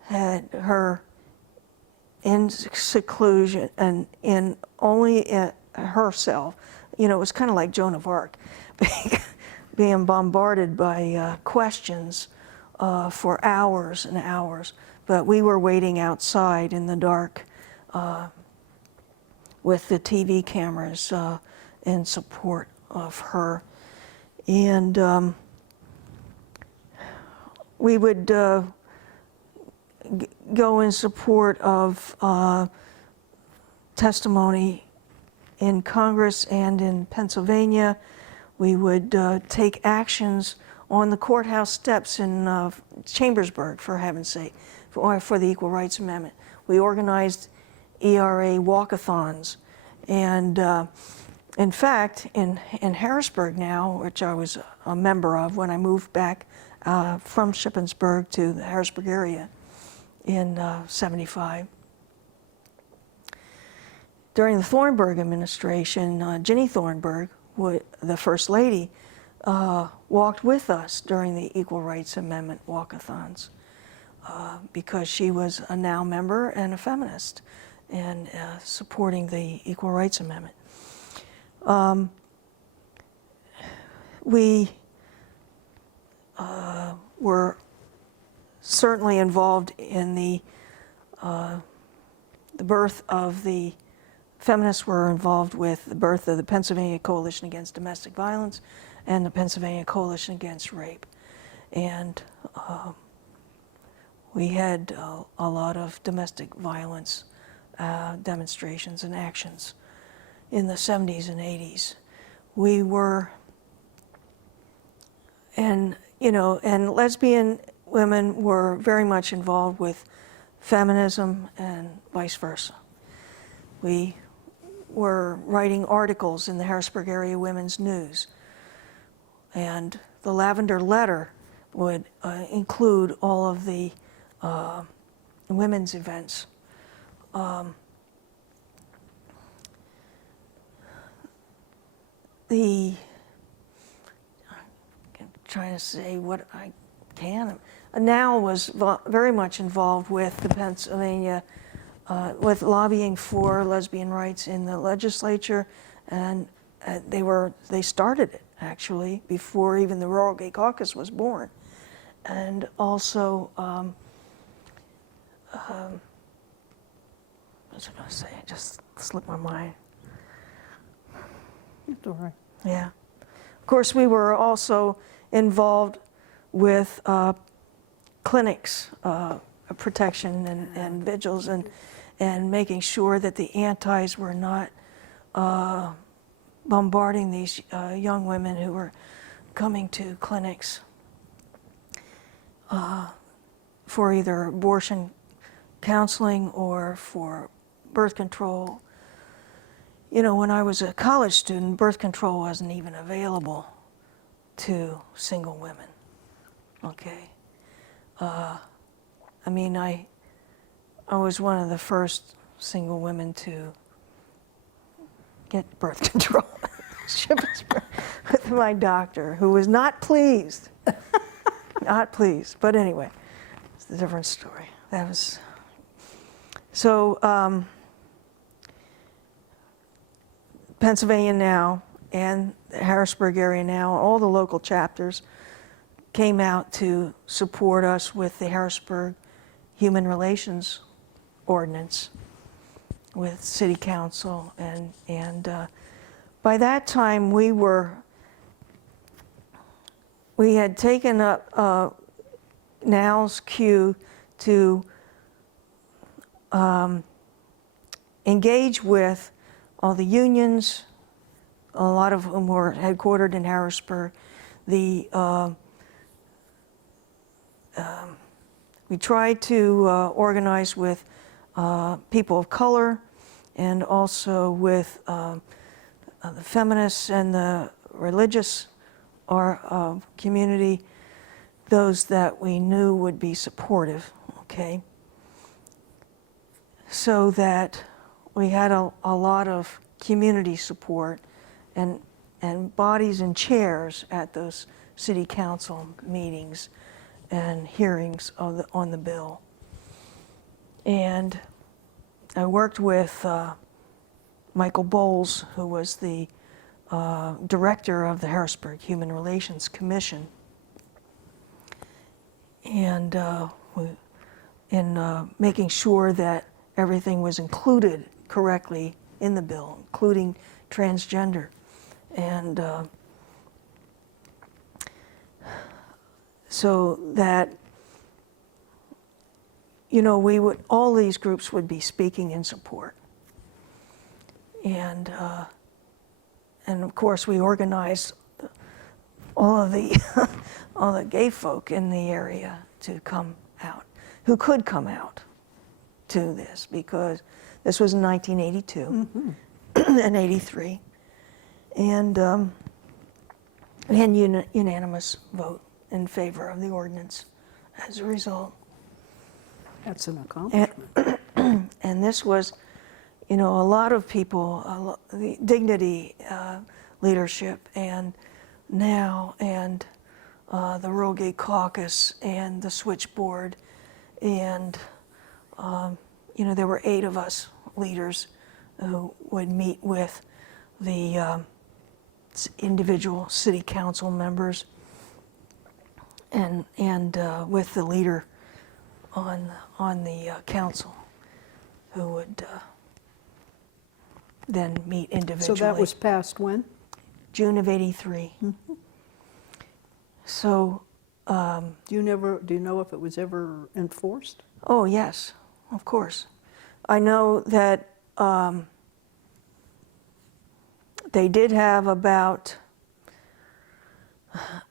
had her in seclusion and in only herself. You know, it was kind of like Joan of Arc, being bombarded by questions for hours and hours. But we were waiting outside in the dark with the TV cameras in support of her. And we would go in support of testimony in Congress and in Pennsylvania. We would take actions on the courthouse steps in Chambersburg, for heaven's sake, for the Equal Rights Amendment. We organized ERA walkathons. And in fact, in Harrisburg now, which I was a member of when I moved back from Shippensburg to the Harrisburg area in '75. During the Thornburg administration, Ginny Thornburg, the First Lady, walked with us during the Equal Rights Amendment walkathons because she was a NOW member and a feminist and supporting the Equal Rights Amendment. We were certainly involved in the birth of the feminists were involved with the birth of the Pennsylvania Coalition Against Domestic Violence and the Pennsylvania Coalition Against Rape. And we had a lot of domestic violence demonstrations and actions in the 70s and 80s. We were, and you know, and lesbian women were very much involved with feminism and vice versa. We were writing articles in the Harrisburg Area Women's News, and the Lavender Letter would include all of the women's events. I'm trying to say what I can. NOW was very much involved with the Pennsylvania, with lobbying for lesbian rights in the legislature, and they started it actually before even the Rural Gay Caucus was born. And also, what was I going to say? It just slipped my mind. It's all right. Yeah. Of course, we were also involved with clinics, protection and vigils, and making sure that the antis were not bombarding these young women who were coming to clinics for either abortion counseling or for birth control. You know, when I was a college student, birth control wasn't even available to single women, okay? I mean, I was one of the first single women to get birth control with my doctor, who was not pleased. not pleased, but anyway, it's a different story. That was, so Pennsylvania Now and the Harrisburg area now, all the local chapters came out to support us with the Harrisburg Human Relations Ordinance with City Council, and by that time we had taken up Now's cue to engage with all the unions, a lot of whom were headquartered in Harrisburg. We tried to organize with people of color and also with the feminists and the religious community, those that we knew would be supportive, okay? So that we had a lot of community support and bodies and chairs at those city council meetings and hearings on the bill. And I worked with Michael Bowles, who was the director of the Harrisburg Human Relations Commission, and in making sure that everything was included correctly in the bill, including transgender. And so that, you know, all these groups would be speaking in support. And of course we organized all of the all the gay folk in the area to come out, who could come out to this, because this was in 1982 and 83. And we had unanimous vote in favor of the ordinance as a result. That's an accomplishment. And this was, you know, a lot of people, the Dignity leadership, and Now, and the Rural Gay Caucus, and the Switchboard, and you know, there were 8 of us leaders who would meet with the individual city council members and with the leader on the council, who would then meet individually. So that was passed when? June of '83. So. Do you know if it was ever enforced? Oh yes, of course. I know that they did have about,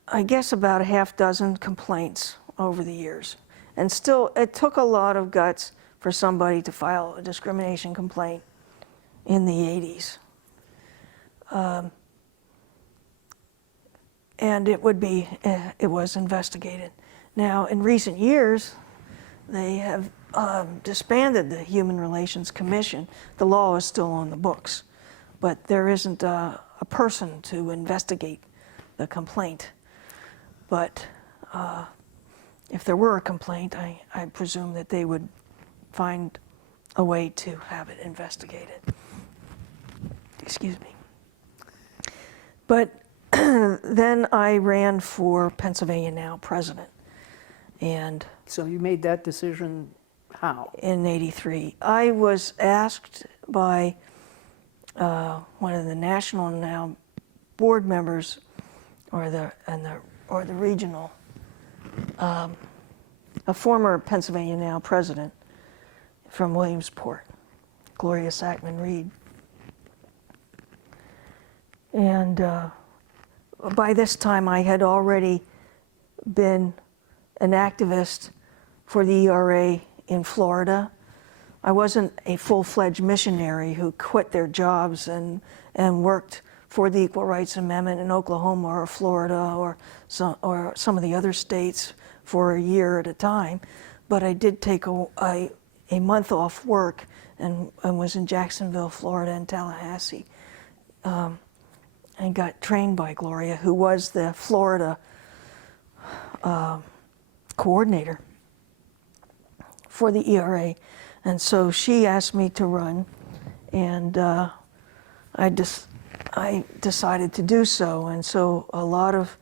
I guess, about a half dozen complaints over the years. And still, it took a lot of guts for somebody to file a discrimination complaint in the 80s. And it was investigated. Now, in recent years, they have disbanded the Human Relations Commission. The law is still on the books, but there isn't a person to investigate the complaint. But if there were a complaint, I presume that they would find a way to have it investigated. Excuse me. But then I ran for Pennsylvania Now president. And so you made that decision how? In '83. I was asked by one of the National Now board members, or the regional, a former Pennsylvania Now president from Williamsport, Gloria Sackman-Reed. And by this time I had already been an activist for the ERA in Florida. I wasn't a full-fledged missionary who quit their jobs and worked for the Equal Rights Amendment in Oklahoma or Florida or some of the other states for a year at a time. But I did take a month off work and was in Jacksonville, Florida, and Tallahassee, and got trained by Gloria, who was the Florida coordinator for the ERA. And so she asked me to run, and I decided to do so. And so a lot of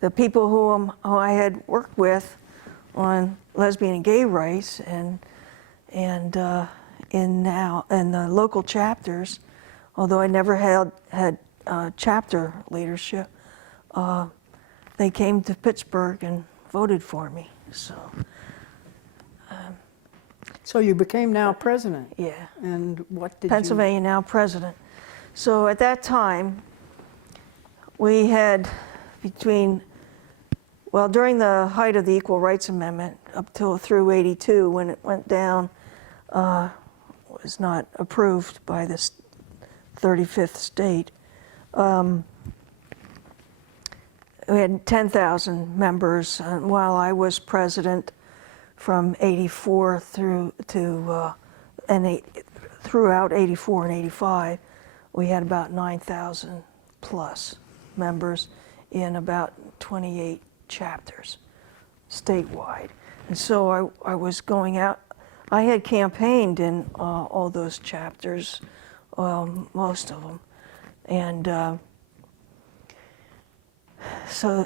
the people who I had worked with on lesbian and gay rights and in the local chapters, although I never had chapter leadership, they came to Pittsburgh and voted for me. So you became now president? Yeah. And what did Pennsylvania now president. So at that time, we had during the height of the Equal Rights Amendment up through 82, when it went down, was not approved by the 35th state. We had 10,000 members, and while I was president from 84 throughout 84 and 85, we had about 9,000 plus members in about 28 chapters statewide. And so I was going out. I had campaigned in all those chapters, most of them, and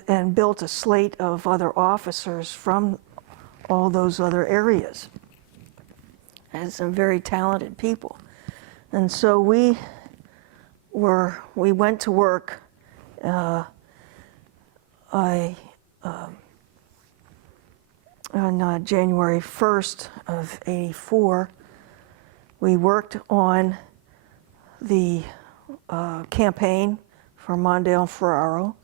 and built a slate of other officers from all those other areas, and some very talented people. And so we went to work. On January 1st of 84, we worked on the campaign for Mondale Ferraro.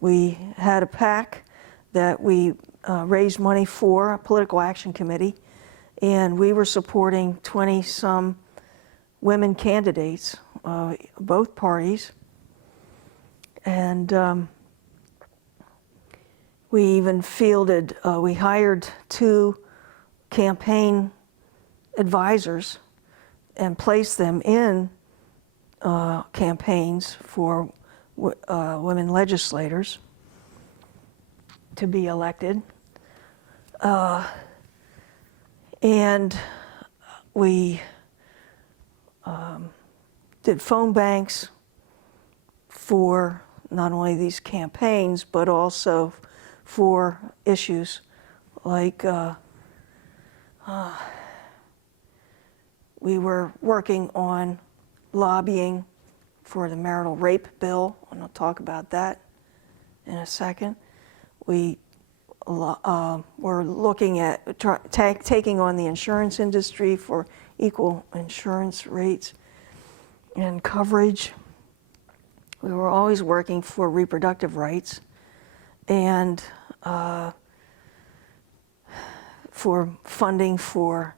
We had a PAC that we raised money for, a political action committee, and we were supporting 20-some women candidates, both parties. And we even fielded, we hired 2 campaign advisors and placed them in campaigns for women legislators to be elected. And we did phone banks for not only these campaigns, but also for issues like we were working on lobbying for the marital rape bill, and I'll talk about that in a second. We were looking at taking on the insurance industry for equal insurance rates and coverage. We were always working for reproductive rights and for funding for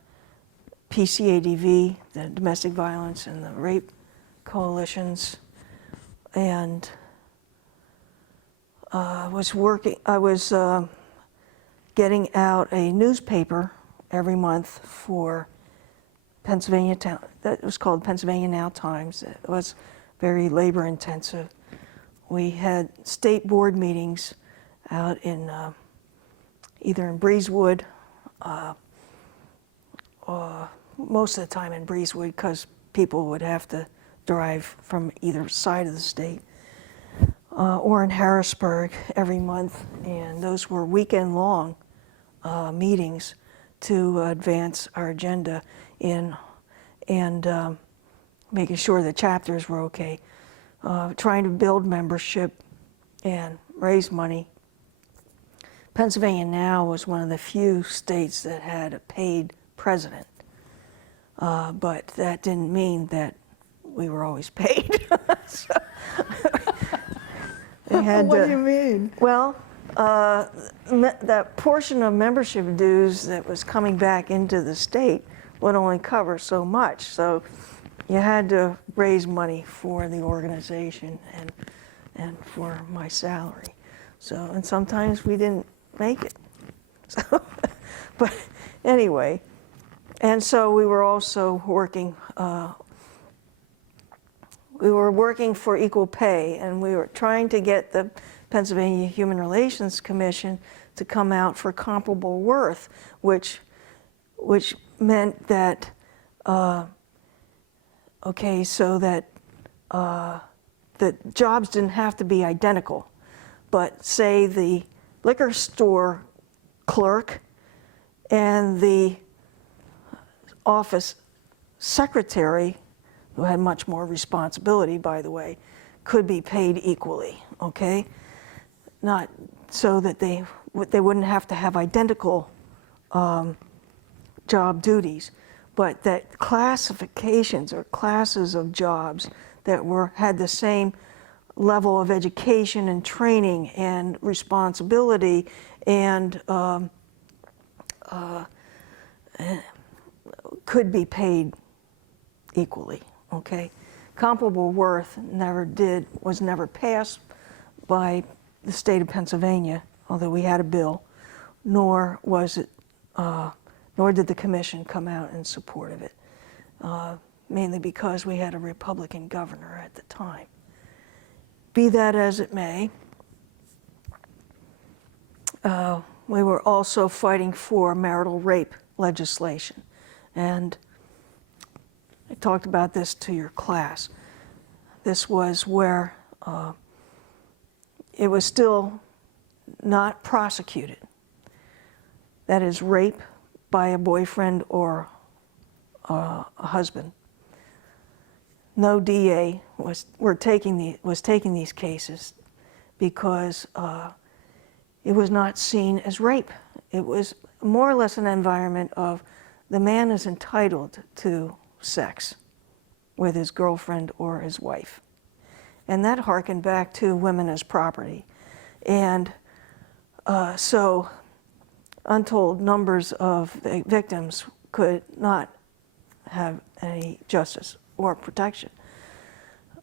PCADV, the domestic violence and the rape coalitions, and I was getting out a newspaper every month for Pennsylvania Town. That was called Pennsylvania Now Times. It was very labor intensive. We had state board meetings out in either in Breezewood, most of the time in Breezewood, because people would have to drive from either side of the state, or in Harrisburg every month, and those were weekend-long meetings to advance our agenda and making sure the chapters were okay, trying to build membership and raise money. Pennsylvania Now was one of the few states that had a paid president, but that didn't mean that we were always paid. So, they had What do you mean? Well, that portion of membership dues that was coming back into the state would only cover so much. So you had to raise money for the organization and for my salary. So, and sometimes we didn't make it. So, but anyway, and so we were also working, for equal pay, and we were trying to get the Pennsylvania Human Relations Commission to come out for comparable worth, which meant that, okay, so that the jobs didn't have to be identical, but say the liquor store clerk and the office secretary, who had much more responsibility, by the way, could be paid equally, okay? Not so that they wouldn't have to have identical job duties, but that classifications or classes of jobs that had the same level of education and training and responsibility and could be paid equally, okay? Comparable worth was never passed by the state of Pennsylvania, although we had a bill, nor did the commission come out in support of it, mainly because we had a Republican governor at the time. Be that as it may, we were also fighting for marital rape legislation, and I talked about this to your class. This was where it was still not prosecuted. That is, rape by a boyfriend or a husband. No DA was taking these cases because it was not seen as rape. It was more or less an environment of the man is entitled to sex with his girlfriend or his wife. And that harkened back to women as property. And so untold numbers of victims could not have any justice or protection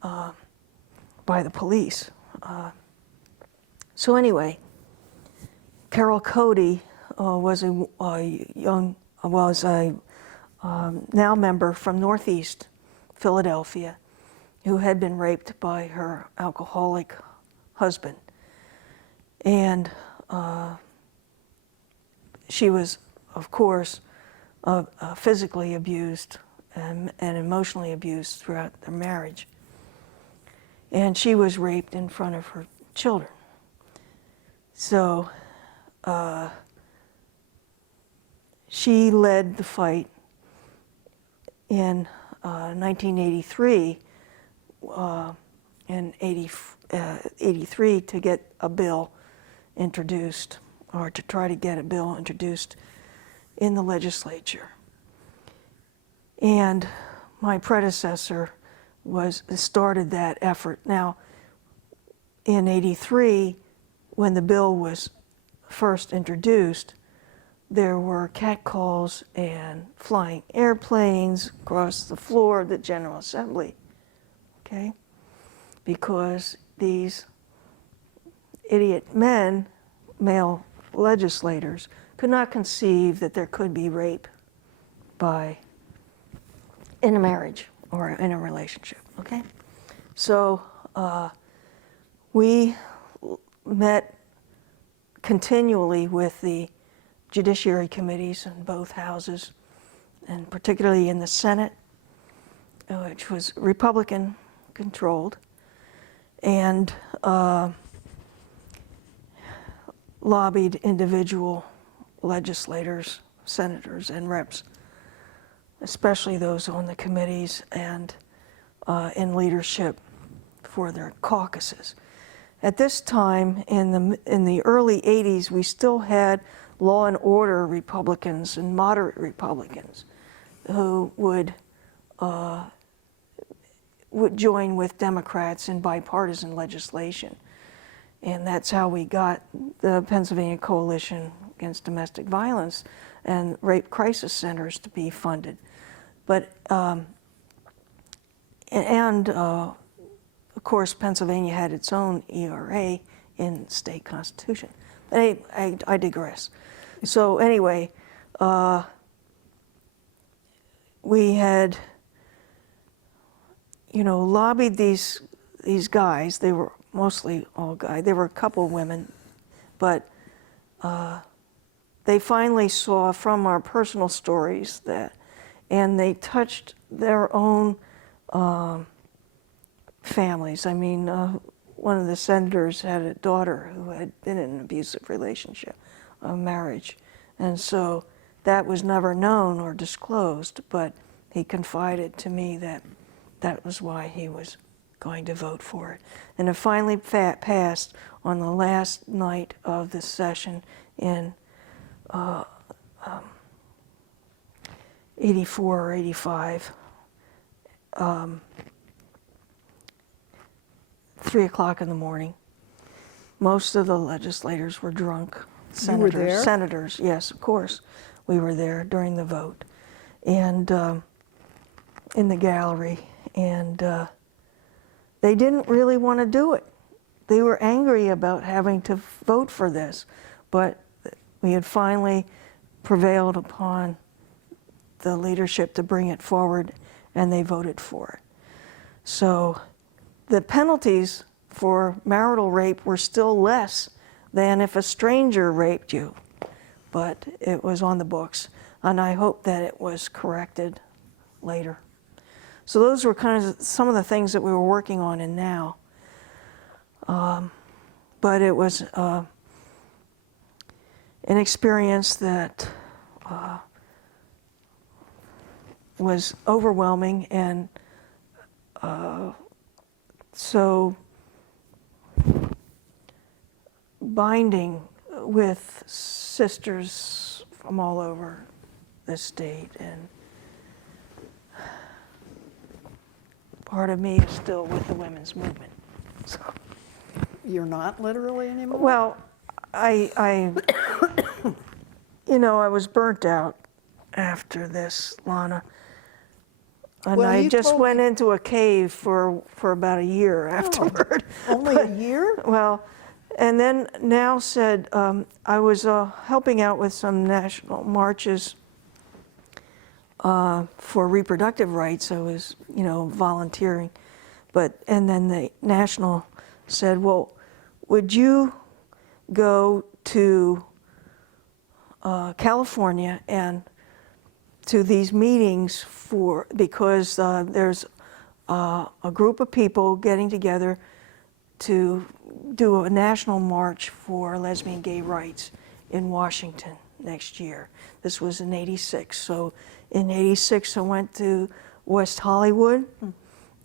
by the police. So anyway, Carol Cody was a now member from Northeast Philadelphia who had been raped by her alcoholic husband. And she was, of course, physically abused and emotionally abused throughout their marriage. And she was raped in front of her children. So she led the fight in 1983 and 83 to get a bill introduced, or to try to get a bill introduced in the legislature. And my predecessor started that effort. Now, in 83, when the bill was first introduced, there were catcalls and flying airplanes across the floor of the General Assembly, okay? Because these idiot men, male legislators, could not conceive that there could be rape in a marriage or in a relationship, okay? So we met continually with the judiciary committees in both houses, and particularly in the Senate, which was Republican controlled, and lobbied individual legislators, senators, and reps, especially those on the committees and in leadership for their caucuses. At this time, in the early 80s, we still had law and order Republicans and moderate Republicans who would join with Democrats in bipartisan legislation. And that's how we got the Pennsylvania Coalition Against Domestic Violence and rape crisis centers to be funded. But, of course, Pennsylvania had its own ERA in the state constitution. But I digress. So anyway, we had, lobbied these these guys, they were mostly all guys, there were a couple women, but they finally saw from our personal stories that, and they touched their own families. I mean, one of the senators had a daughter who had been in an abusive relationship, a marriage, and so that was never known or disclosed, but he confided to me that that was why he was going to vote for it. And it finally passed on the last night of the session in 84 or 85, 3 o'clock in the morning. Most of the legislators were drunk. You were there? Senators, yes, of course. We were there during the vote. And in the gallery. And they didn't really want to do it. They were angry about having to vote for this. But we had finally prevailed upon the leadership to bring it forward, and they voted for it. So the penalties for marital rape were still less than if a stranger raped you, but it was on the books, and I hope that it was corrected later. So those were kind of some of the things that we were working on in now. But it was an experience that was overwhelming and so binding with sisters from all over the state, and part of me is still with the women's movement. So, You're not literally anymore? well, I you know, I was burnt out after this, Lana. And Well, I you just told went me- into a cave for about a year afterward. Only a year? Well, and then now said, I was helping out with some national marches for reproductive rights. I was, you know, volunteering. And then the national said, well, would you go to California and to these meetings because there's a group of people getting together to do a national march for lesbian gay rights in Washington next year. This was in '86. So in '86, I went to West Hollywood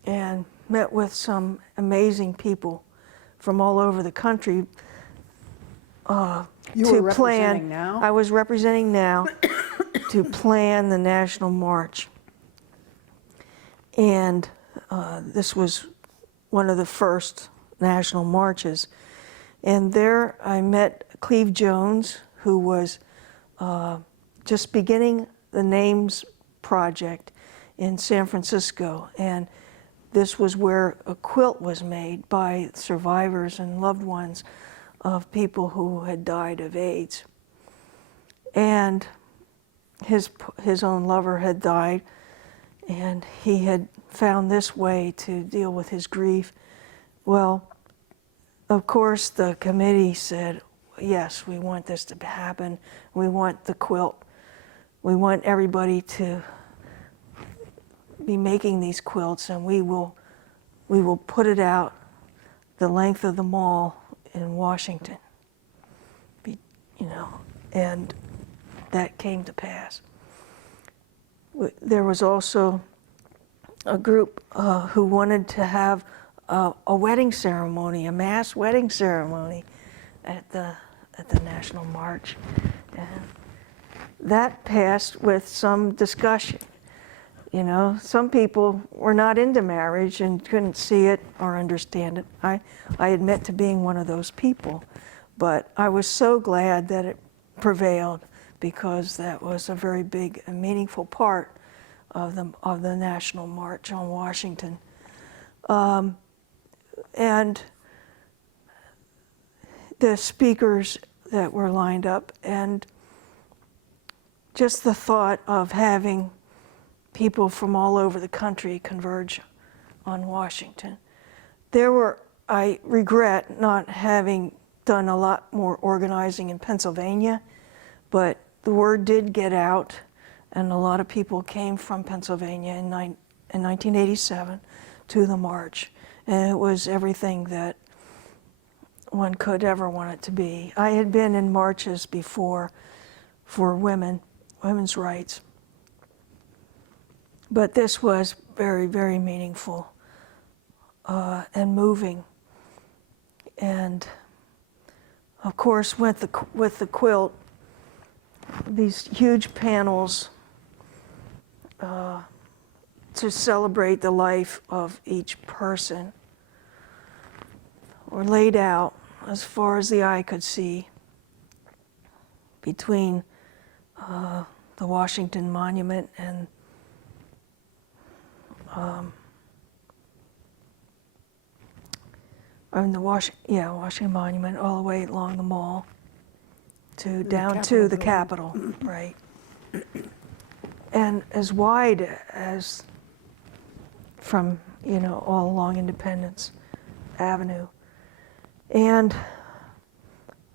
and met with some amazing people from all over the country You were representing Now? I was representing Now to plan the national march. And this was one of the first national marches. And there I met Cleve Jones, who was just beginning the Names Project in San Francisco. And this was where a quilt was made by survivors and loved ones of people who had died of AIDS. And his own lover had died, and he had found this way to deal with his grief. Well, of course, the committee said, yes, we want this to happen. We want the quilt. We want everybody to be making these quilts, and we will put it out the length of the mall in Washington. You know, and that came to pass. There was also a group who wanted to have a wedding ceremony, a mass wedding ceremony at the National March. And that passed with some discussion. You know, some people were not into marriage and couldn't see it or understand it. I admit to being one of those people, but I was so glad that it prevailed, because that was a very big and meaningful part of the National March on Washington. And the speakers that were lined up, and just the thought of having people from all over the country converge on Washington I regret not having done a lot more organizing in Pennsylvania, but the word did get out, and a lot of people came from Pennsylvania in 1987 to the march, and it was everything that one could ever want it to be. I had been in marches before for women's rights, but this was very, very meaningful and moving. And of course, with the quilt, these huge panels to celebrate the life of each person were laid out as far as the eye could see between the Washington Monument and Washington Monument, all the way along the Mall to down to the Capitol, right? And as wide as from, all along Independence Avenue. And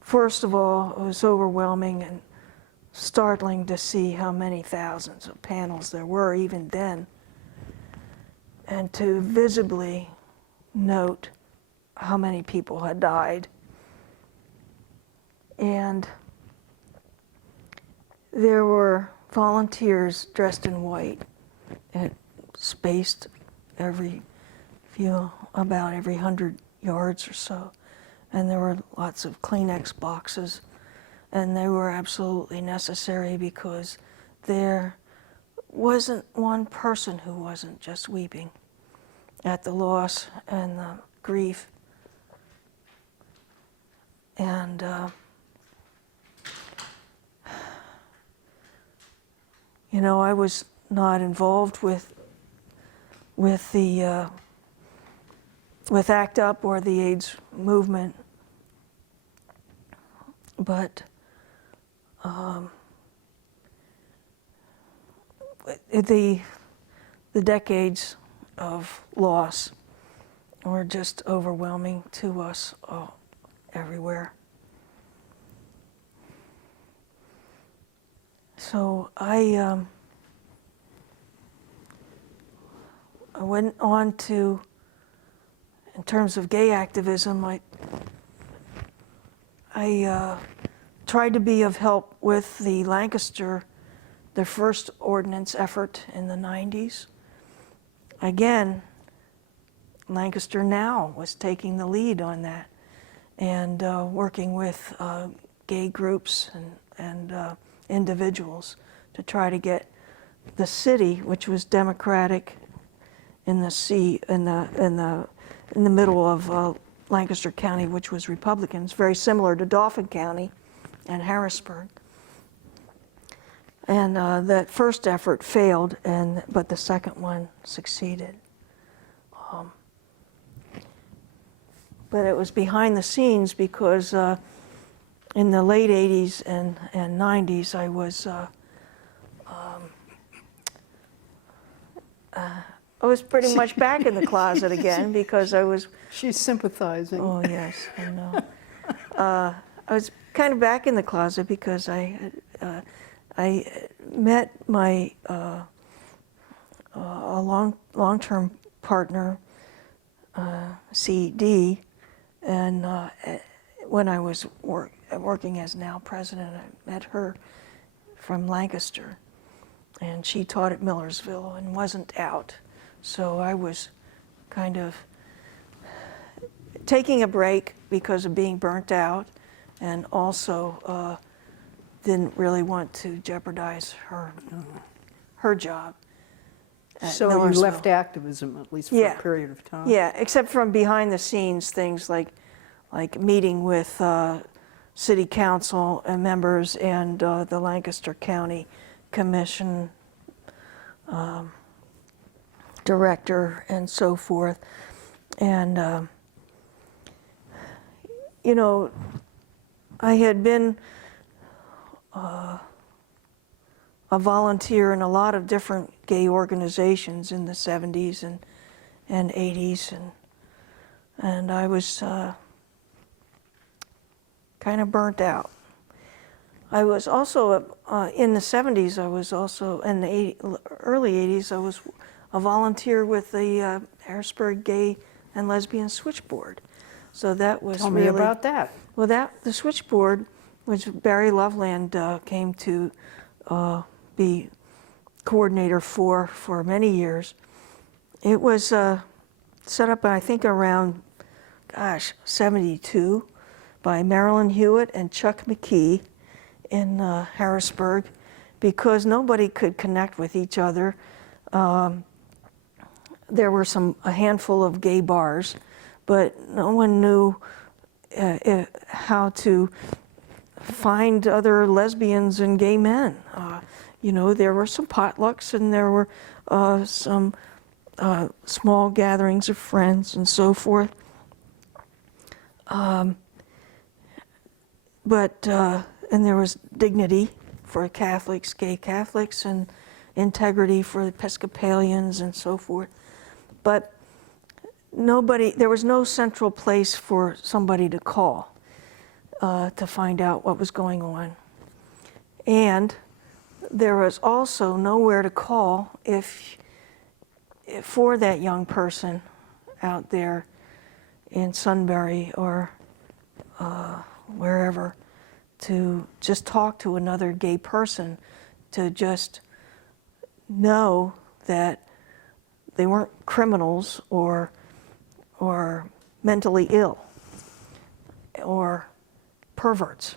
first of all, it was overwhelming and startling to see how many thousands of panels there were even then, and to visibly note how many people had died. And there were volunteers dressed in white and spaced about every 100 yards or so. And there were lots of Kleenex boxes, and they were absolutely necessary because there wasn't one person who wasn't just weeping at the loss and the grief. And I was not involved with ACT UP or the AIDS movement, but the decades of loss were just overwhelming to us all, everywhere. So I went on to, in terms of gay activism, I tried to be of help with the first ordinance effort in the 90s. Again, Lancaster Now was taking the lead on that and working with gay groups and individuals to try to get the city, which was Democratic in the middle of Lancaster County, which was Republicans, very similar to Dauphin County and Harrisburg. And that first effort failed, but the second one succeeded. But it was behind the scenes because in the late 80s and 90s, I was pretty much back in the closet again because I was... She's sympathizing. Oh, yes, I know. I was kind of back in the closet because I met my a long-term partner, CD, and when I was working as now president, I met her from Lancaster, and she taught at Millersville and wasn't out. So I was kind of taking a break because of being burnt out, and also didn't really want to jeopardize her job at So you Millersville. left activism, at least for a period of time. Yeah, except from behind the scenes things like meeting with city council and members and the Lancaster County Commission director and so forth. And, I had been a volunteer in a lot of different gay organizations in the 70s and 80s, and I was kind of burnt out. I was also, in the 70s, I was also, in the early 80s, I was a volunteer with the Harrisburg Gay and Lesbian Switchboard. So that was Tell really... me about that. Well, the switchboard, which Barry Loveland came to be coordinator for many years, it was set up, I think, around, 72 by Marilyn Hewitt and Chuck McKee in Harrisburg, because nobody could connect with each other. There were a handful of gay bars, but no one knew how to find other lesbians and gay men. There were some potlucks, and there were some small gatherings of friends and so forth. And there was dignity for Catholics, gay Catholics, and integrity for Episcopalians and so forth. But there was no central place for somebody to call to find out what was going on. And there was also nowhere to call for that young person out there in Sunbury or wherever, to just talk to another gay person, to just know that they weren't criminals or mentally ill or perverts,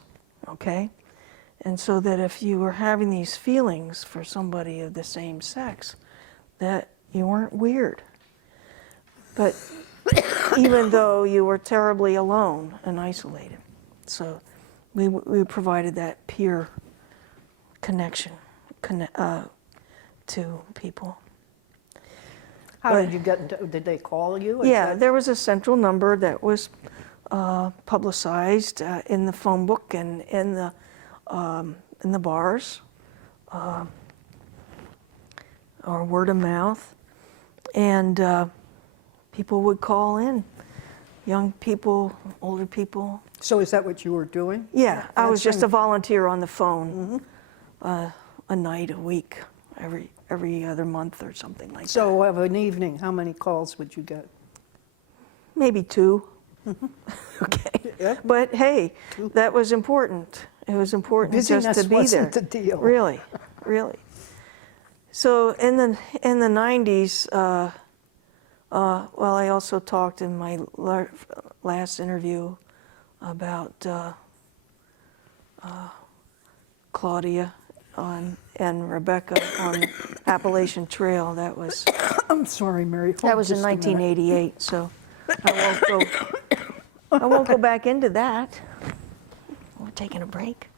okay? And so that if you were having these feelings for somebody of the same sex, that you weren't weird. But even though you were terribly alone and isolated. So we provided that peer connection to people. How did you get, did they call you? Yeah, there was a central number that was publicized in the phone book and in the bars, or word of mouth, and people would call in, young people, older people. So is that what you were doing? Yeah, I was just a Answering- volunteer on the phone, a night, a week, every other month or something like that. So of an evening, how many calls would you get? Maybe 2. Okay. Yeah. But hey, that was important. It was important Busyness just to be wasn't there. the deal. Really, really. So in the 90s, I also talked in my last interview about Claudia and Rebecca on Appalachian Trail. That was I'm sorry, Mary. Hold that was in just a minute. 1988. So I won't go back into that. We're taking a break.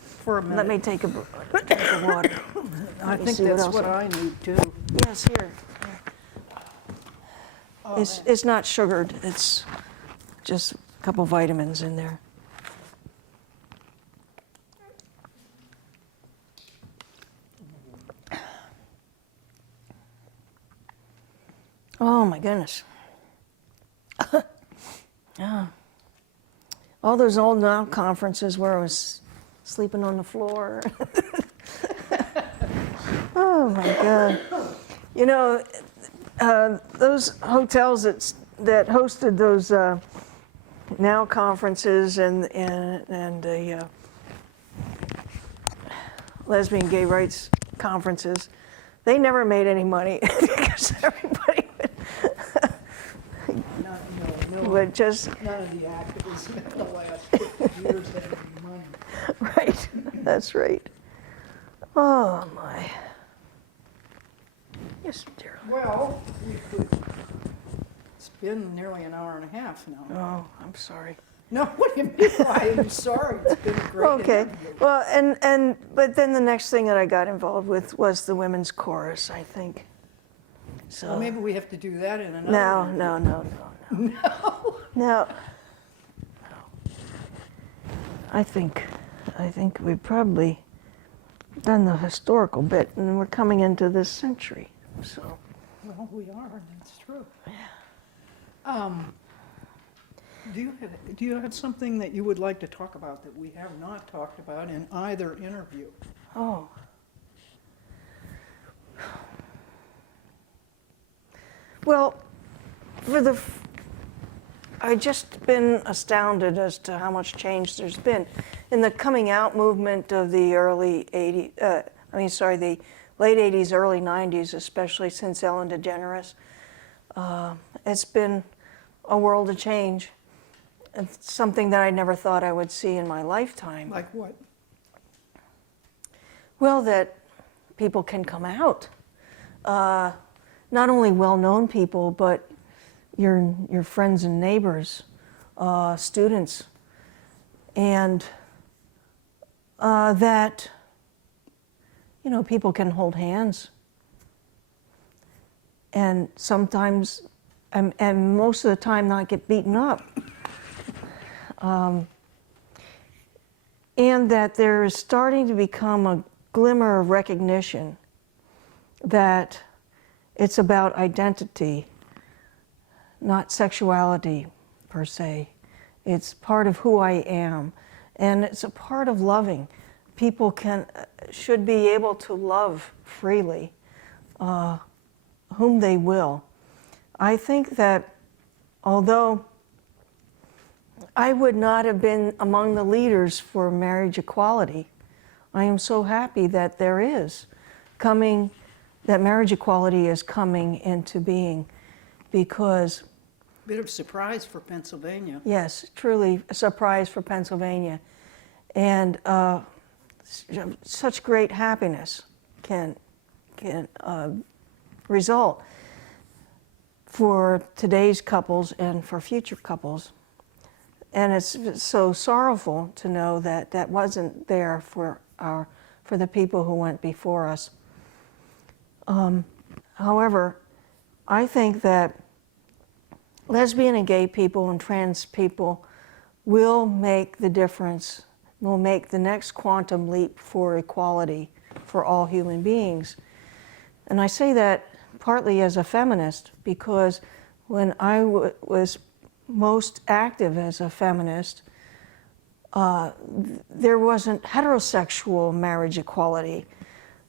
For a minute. Let me take a drink of water. I Let me think see what that's else what I- I need too. Yes, here. It's not sugared. It's just a couple vitamins in there. Oh my goodness. Yeah. All those old now conferences where I was sleeping on the floor. Oh my God. You know, those hotels that hosted those now conferences and the lesbian gay rights conferences, they never made any money because everybody would just None of the activists in the last 50 years had any money. right. That's right. Oh my. Yes, dear. Well, we could. It's been nearly an hour and a half now. Oh, I'm sorry. No, what do you mean? Why am sorry? It's been a great Okay. interview. Well, but then the next thing that I got involved with was the women's chorus, I think. So Well, maybe we have to do that in another. no. No. No. I think we've probably done the historical bit, and we're coming into this century. So Well, we are, that's true. Do you have something that you would like to talk about that we have not talked about in either interview? Oh. Well, I've just been astounded as to how much change there's been in the coming out movement of the the late 80s, early 90s, especially since Ellen DeGeneres. It's been a world of change. It's something that I never thought I would see in my lifetime. Like what? Well, that people can come out. Not only well-known people, but your friends and neighbors, students, and that people can hold hands, and sometimes, and most of the time, not get beaten up, and that there is starting to become a glimmer of recognition that it's about identity, not sexuality per se. It's part of who I am, and it's a part of loving. People should be able to love freely, whom they will. I think that although I would not have been among the leaders for marriage equality, I am so happy that that marriage equality is coming into being, because Bit of surprise for Pennsylvania. yes, truly a surprise for Pennsylvania, and such great happiness can result for today's couples and for future couples. And it's so sorrowful to know that that wasn't there for the people who went before us. However, I think that lesbian and gay people and trans people will make the difference, will make the next quantum leap for equality for all human beings. And I say that partly as a feminist, because when I was most active as a feminist, there wasn't heterosexual marriage equality.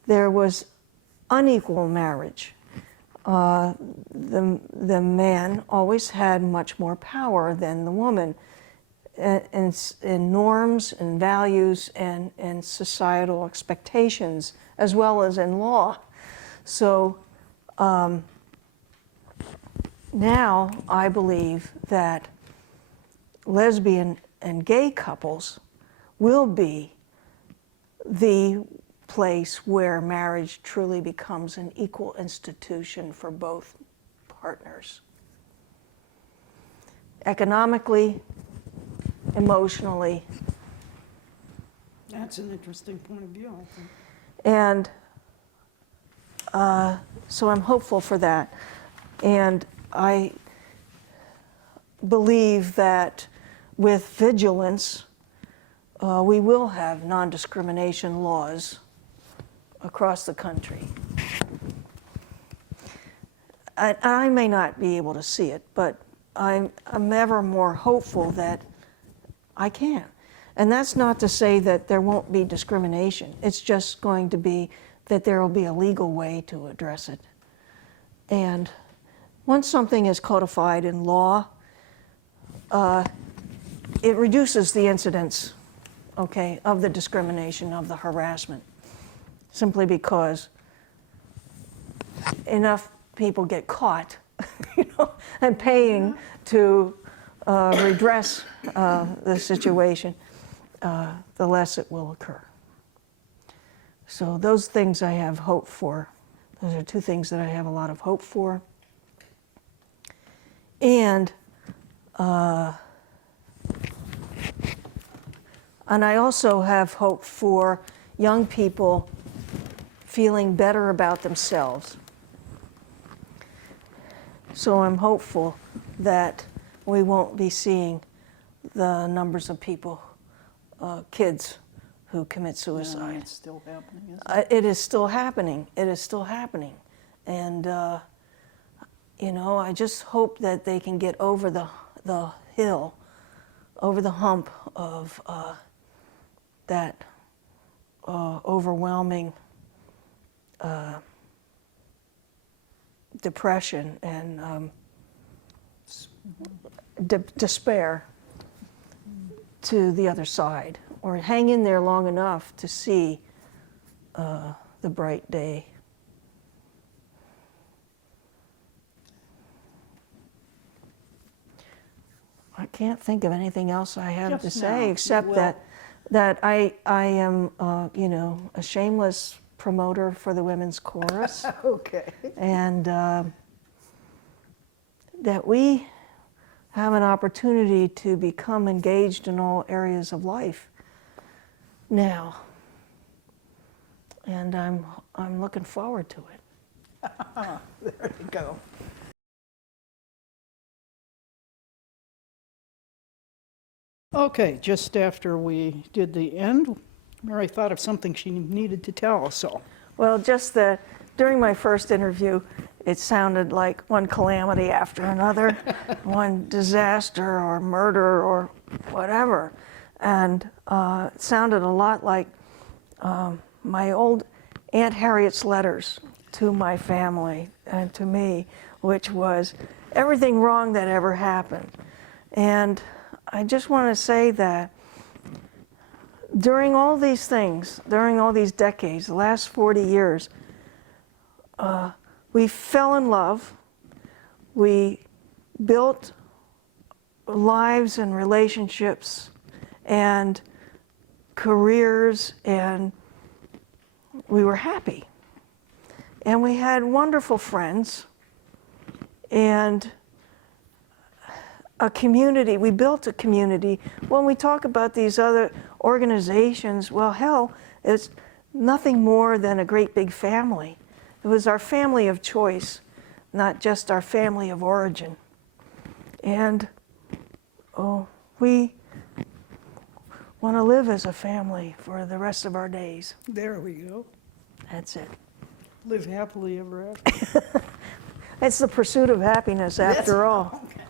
There was unequal marriage. The man always had much more power than the woman in norms and values and societal expectations, as well as in law. So now I believe that lesbian and gay couples will be the place where marriage truly becomes an equal institution for both partners. Economically, emotionally. That's an interesting point of view, I think. And so I'm hopeful for that. And I believe that with vigilance, we will have non-discrimination laws across the country. I may not be able to see it, but I'm ever more hopeful that I can. And that's not to say that there won't be discrimination. It's just going to be that there will be a legal way to address it. And once something is codified in law, it reduces the incidence, okay, of the discrimination, of the harassment, simply because enough people get caught, and paying to redress the situation, the less it will occur. So those things I have hope for. Those are two things that I have a lot of hope for. And I also have hope for young people feeling better about themselves. So I'm hopeful that we won't be seeing the numbers of people, kids, who commit suicide. No, it's still happening, isn't it? It is still happening. It is still happening. And you know, I just hope that they can get over the hill, over the hump of that overwhelming depression and despair to the other side, or hang in there long enough to see the bright day. I can't think of anything else I have to Just say now, except you that I am you know, a shameless promoter for the women's chorus, Okay. and that we have an opportunity to become engaged in all areas of life now, and I'm looking forward to it. There you go. Okay, just after we did the end, Mary thought of something she needed to tell us, so. Well, just that during my first interview, it sounded like one calamity after another, one disaster or murder or whatever. And it sounded a lot like my old Aunt Harriet's letters to my family and to me, which was everything wrong that ever happened. And I just want to say that during all these things, during all these decades, the last 40 years, we fell in love, we built lives and relationships and careers, and we were happy. And we had wonderful friends and a community. We built a community. When we talk about these other organizations, well, hell, it's nothing more than a great big family. It was our family of choice, not just our family of origin. And we want to live as a family for the rest of our days. There we go. That's it. Live happily ever after. It's the pursuit of happiness after all. Okay.